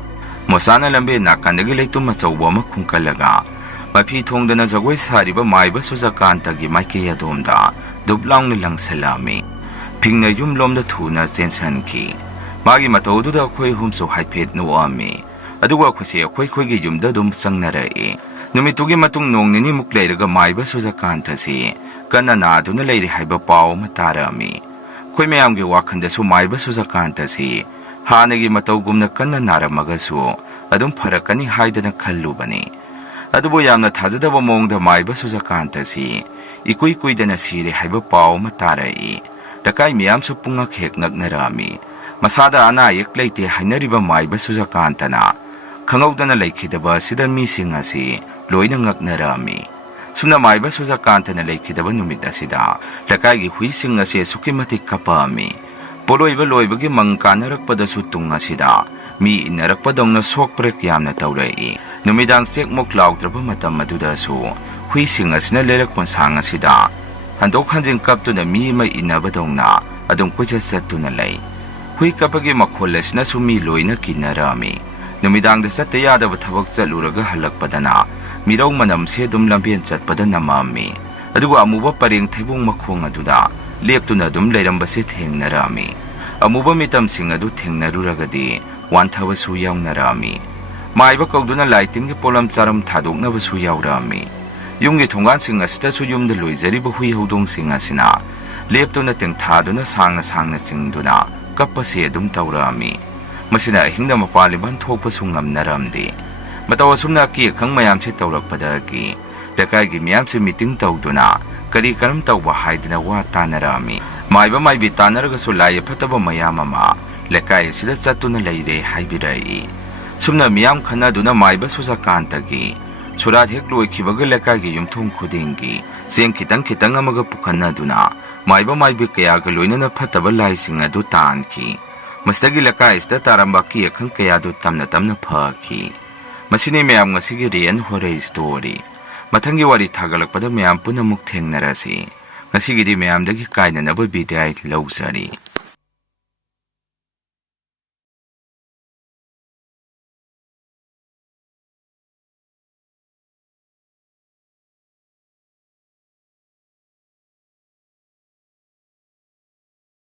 ꯃꯣꯆꯥꯅ ꯂꯝꯕꯦꯟ ꯅꯥꯀꯟꯗꯒꯤ ꯂꯩꯇꯨꯝ ꯑꯆꯧꯕ ꯑꯃ ꯈꯨꯡꯀꯠꯂꯒ ꯃꯐꯤ ꯊꯣꯡꯗꯅ ꯖꯒꯣꯏ ꯁꯥꯔꯤꯕ ꯃꯥꯏꯕ ꯁꯨꯖꯀꯥꯟꯇꯒꯤ ꯃꯥꯏꯀꯩ ꯑꯗꯣꯝꯗ ꯗꯨꯞ ꯂꯥꯎꯅ ꯂꯪꯁꯤꯜꯂꯛꯑꯝꯃꯤ꯫ ꯐꯤꯡꯅ ꯌꯨꯝꯂꯣꯝꯗ ꯊꯨꯅ ꯆꯦꯟꯁꯤꯟꯈꯤ꯫ ꯃꯥꯒꯤ ꯃꯇꯧꯗꯨꯗ ꯑꯩꯈꯣꯏ ꯑꯍꯨꯝꯁꯨ ꯍꯥꯏꯐꯦꯠ ꯅꯣꯛꯑꯝꯃꯤ꯫ ꯑꯗꯨꯒ ꯑꯩꯈꯣꯏꯁꯦ ꯑꯩꯈꯣꯏꯒꯤ ꯌꯨꯝꯗ ꯑꯗꯨꯝ ꯆꯪꯅꯔꯛꯏ꯫ ꯅꯨꯃꯤꯠꯇꯨꯒꯤ ꯃꯇꯨꯡ ꯅꯣꯡ ꯅꯤꯅꯤꯃꯨꯛ ꯂꯩꯔꯒ ꯃꯥꯏꯕ ꯁꯨꯖꯀꯥꯟꯇꯁꯤ ꯀꯟꯅ ꯅꯥꯗꯨꯅ ꯂꯩꯔꯦ ꯍꯥꯏꯕ ꯄꯥꯎ ꯑꯃ ꯇꯥꯔꯛꯑꯝꯃꯤ꯫ ꯑꯩꯈꯣꯏ ꯃꯌꯥꯝꯒꯤ ꯋꯥꯈꯜꯗꯁꯨ ꯃꯥꯏꯕ ꯁꯨꯖꯀꯥꯟꯇꯁꯤ ꯍꯥꯟꯅꯒꯤ ꯃꯇꯧꯒꯨꯝꯅ ꯀꯟꯅ ꯅꯥꯔꯝꯃꯒꯁꯨ ꯑꯗꯨꯝ ꯐꯔꯛꯀꯅꯤ ꯍꯥꯏꯗꯅ ꯈꯜꯂꯨꯕꯅꯤ꯫ ꯑꯗꯨꯕꯨ ꯌꯥꯝꯅ ꯊꯥꯖꯗꯕ ꯃꯑꯣꯡꯗ ꯃꯥꯏꯕ ꯁꯨꯖꯀꯥꯟꯇꯁꯤ ꯏꯀꯨꯏ ꯀꯨꯏꯗꯅ ꯁꯤꯔꯦ ꯍꯥꯏꯕ ꯄꯥꯎ ꯑꯃ ꯇꯥꯔꯛꯏ꯫ ꯂꯩꯀꯥꯏ ꯃꯤꯌꯥꯝꯁꯨ ꯄꯨꯡꯉꯛ ꯍꯦꯛ ꯉꯛꯅꯔꯝꯃꯤ꯫ ꯃꯁꯥꯗ ꯑꯅꯥ ꯑꯌꯦꯛ ꯂꯩꯇꯦ ꯍꯥꯏꯅꯔꯤꯕ ꯃꯥꯏꯕ ꯁꯨꯖꯀꯥꯟꯇꯅ ꯈꯪꯍꯧꯗꯅ ꯂꯩꯈꯤꯗꯕ ꯑꯁꯤꯗ ꯃꯤꯁꯤꯡ ꯑꯁꯤ ꯂꯣꯏꯅ ꯉꯛꯅꯔꯝꯃꯤ꯫ ꯁꯨꯝꯅ ꯃꯥꯏꯕ ꯁꯨꯖꯀꯥꯟꯇꯅ ꯂꯩꯈꯤꯗꯕ ꯅꯨꯃꯤꯠ ꯑꯁꯤꯗ ꯂꯩꯀꯥꯏꯒꯤ ꯍꯨꯏꯁꯤꯡ ꯑꯁꯤ ꯑꯁꯨꯛꯀꯤ ꯃꯇꯤꯛ ꯀꯞꯄꯛꯑꯝꯃꯤ꯫ ꯄꯣꯠꯂꯣꯏꯕ ꯂꯣꯏꯕꯒꯤ ꯃꯪ ꯀꯥꯅꯔꯛꯄꯗꯁꯨ ꯇꯨꯡ ꯑꯁꯤꯗ ꯃꯤ ꯏꯟꯅꯔꯛꯄꯗꯧꯅ ꯁꯣꯛꯄ꯭ꯔꯦꯛ ꯌꯥꯝꯅ ꯇꯧꯔꯛꯏ꯫ ꯅꯨꯃꯤꯗꯥꯡ ꯆꯦꯛꯃꯨꯛ ꯂꯥꯎꯗ꯭ꯔꯕ ꯃꯇꯝ ꯑꯗꯨꯗꯁꯨ ꯍꯨꯏꯁꯤꯡ ꯑꯁꯤꯅ ꯂꯩꯔꯛ ꯄꯣꯟꯁꯥꯡ ꯑꯁꯤꯗ ꯍꯟꯗꯣꯛ ꯍꯟꯖꯤꯟ ꯀꯞꯇꯨꯅ ꯃꯤ ꯑꯃ ꯏꯟꯅꯕꯗꯧꯅ ꯑꯗꯨꯝ ꯀꯣꯏꯆꯠ ꯆꯠꯇꯨꯅ ꯂꯩ꯫ ꯍꯨꯏ ꯀꯞꯄꯒꯤ ꯃꯈꯣꯜ ꯑꯁꯤꯅꯁꯨ ꯃꯤ ꯂꯣꯏꯅ ꯀꯤꯅꯔꯝꯃꯤ꯫ ꯅꯨꯃꯤꯗꯥꯡꯗ ꯆꯠꯇ ꯌꯥꯗꯕ ꯊꯕꯛ ꯆꯠꯂꯨꯔꯒ ꯍꯜꯂꯛꯄꯗꯅ ꯃꯤꯔꯧ ꯃꯅꯝꯁꯦ ꯑꯗꯨꯝ ꯂꯝꯕꯦꯟ ꯆꯠꯄꯗ ꯅꯝꯃꯝꯃꯤ꯫ ꯑꯗꯨꯒ ꯑꯃꯨꯕ ꯄꯔꯦꯡ ꯊꯩꯕꯣꯡ ꯃꯈꯣꯡ ꯑꯗꯨꯗ ꯂꯦꯞꯇꯨꯅ ꯑꯗꯨꯝ ꯂꯩꯔꯝꯕꯁꯦ ꯊꯦꯡꯅꯔꯝꯃꯤ꯫ ꯑꯃꯨꯕ ꯃꯤꯇꯝꯁꯤꯡ ꯑꯗꯨ ꯊꯦꯡꯅꯔꯨꯔꯒꯗꯤ ꯋꯥꯟꯊꯕꯁꯨ ꯌꯥꯎꯅꯔꯝꯃꯤ꯫ ꯃꯥꯏꯕ ꯀꯧꯗꯨꯅ ꯂꯥꯏ ꯇꯤꯟꯒꯤ ꯄꯣꯠꯂꯝ ꯆꯥꯔꯝ ꯊꯥꯗꯣꯛꯅꯕꯁꯨ ꯌꯥꯎꯔꯝꯃꯤ꯫ ꯌꯨꯝꯒꯤ ꯊꯣꯡꯒꯥꯟꯁꯤꯡ ꯑꯁꯤꯗꯁꯨ ꯌꯨꯝꯗ ꯂꯣꯏꯖꯔꯤꯕ ꯍꯨꯏ ꯍꯧꯗꯣꯡꯁꯤꯡ ꯑꯁꯤꯅ ꯂꯦꯞꯇꯨꯅ ꯇꯦꯡꯊꯥꯗꯨꯅ ꯁꯥꯡꯅ ꯁꯥꯡꯅ ꯆꯤꯡꯗꯨꯅ ꯀꯞꯄꯁꯦ ꯑꯗꯨꯝ ꯇꯧꯔꯛꯑꯝꯃꯤ꯫ ꯃꯁꯤꯅ ꯑꯍꯤꯡꯗ ꯃꯄꯥꯟ ꯂꯤꯄꯥꯟ ꯊꯣꯛꯄꯁꯨ ꯉꯝꯅꯔꯝꯗꯦ꯫ ꯃꯇꯧ ꯑꯁꯨꯝꯅ ꯑꯀꯤ ꯑꯈꯪ ꯃꯌꯥꯝꯁꯦ ꯇꯧꯔꯛꯄꯗꯒꯤ ꯂꯩꯀꯥꯏꯒꯤ ꯃꯤꯌꯥꯝꯁꯦ ꯃꯤꯇꯤꯡ ꯇꯧꯗꯨꯅ ꯀꯔꯤ ꯀꯔꯝ ꯇꯧꯕ ꯍꯥꯏꯗꯅ ꯋꯥ ꯇꯥꯟꯅꯔꯝꯃꯤ꯫ ꯃꯥꯏꯕ ꯃꯥꯏꯕꯤ ꯇꯥꯟꯅꯔꯒꯁꯨ ꯂꯥꯏ ꯐꯠꯇꯕ ꯃꯌꯥꯝ ꯑꯃ ꯂꯩꯀꯥꯏ ꯑꯁꯤꯗ ꯆꯠꯇꯨꯅ ꯂꯩꯔꯦ ꯍꯥꯏꯕꯤꯔꯛꯏ꯫ ꯁꯨꯝꯅ ꯃꯤꯌꯥꯝ ꯈꯟꯅꯗꯨꯅ ꯃꯥꯏꯕ ꯁꯨꯖꯀꯥꯟꯇꯒꯤ ꯁꯨꯔꯥꯠ ꯍꯦꯛ ꯂꯣꯏꯈꯤꯕꯒ ꯂꯩꯀꯥꯏꯒꯤ ꯌꯨꯝꯊꯣꯡ ꯈꯨꯗꯤꯡꯒꯤ ꯆꯦꯡ ꯈꯤꯇꯪ ꯈꯤꯇꯪ ꯑꯃꯒ ꯄꯨꯈꯠꯅꯗꯨꯅ ꯃꯥꯏꯕ ꯃꯥꯏꯕꯤ ꯀꯌꯥꯒ ꯂꯣꯏꯅꯅ ꯐꯠꯇꯕ ꯂꯥꯏꯁꯤꯡ ꯑꯗꯨ ꯇꯥꯟꯈꯤ꯫ ꯃꯁꯤꯗꯒꯤ ꯂꯩꯀꯥꯏ ꯑꯁꯤꯗ ꯇꯥꯔꯝꯕ ꯑꯀꯤ ꯑꯈꯪ ꯀꯌꯥꯗꯨ ꯇꯞꯅ ꯇꯞꯅ ꯐꯈꯤ꯫ ꯃꯁꯤꯅꯤ ꯃꯌꯥꯝ ꯉꯁꯤꯒꯤ ꯔꯤꯑꯦꯜ ꯍꯣꯔꯔ ꯁ꯭ꯇꯣꯔꯤ꯫ ꯃꯊꯪꯒꯤ ꯋꯥꯔꯤ ꯊꯥꯒꯠꯂꯛꯄꯗ ꯃꯌꯥꯝ ꯄꯨꯟꯅ ꯑꯃꯨꯛ ꯊꯦꯡꯅꯔꯁꯤ꯫ ꯉꯁꯤꯒꯤꯗꯤ ꯃꯌꯥꯝꯗꯒꯤ ꯀꯥꯏꯅꯅꯕ ꯕꯤꯗꯥꯏ ꯂꯧꯖꯔꯤ꯫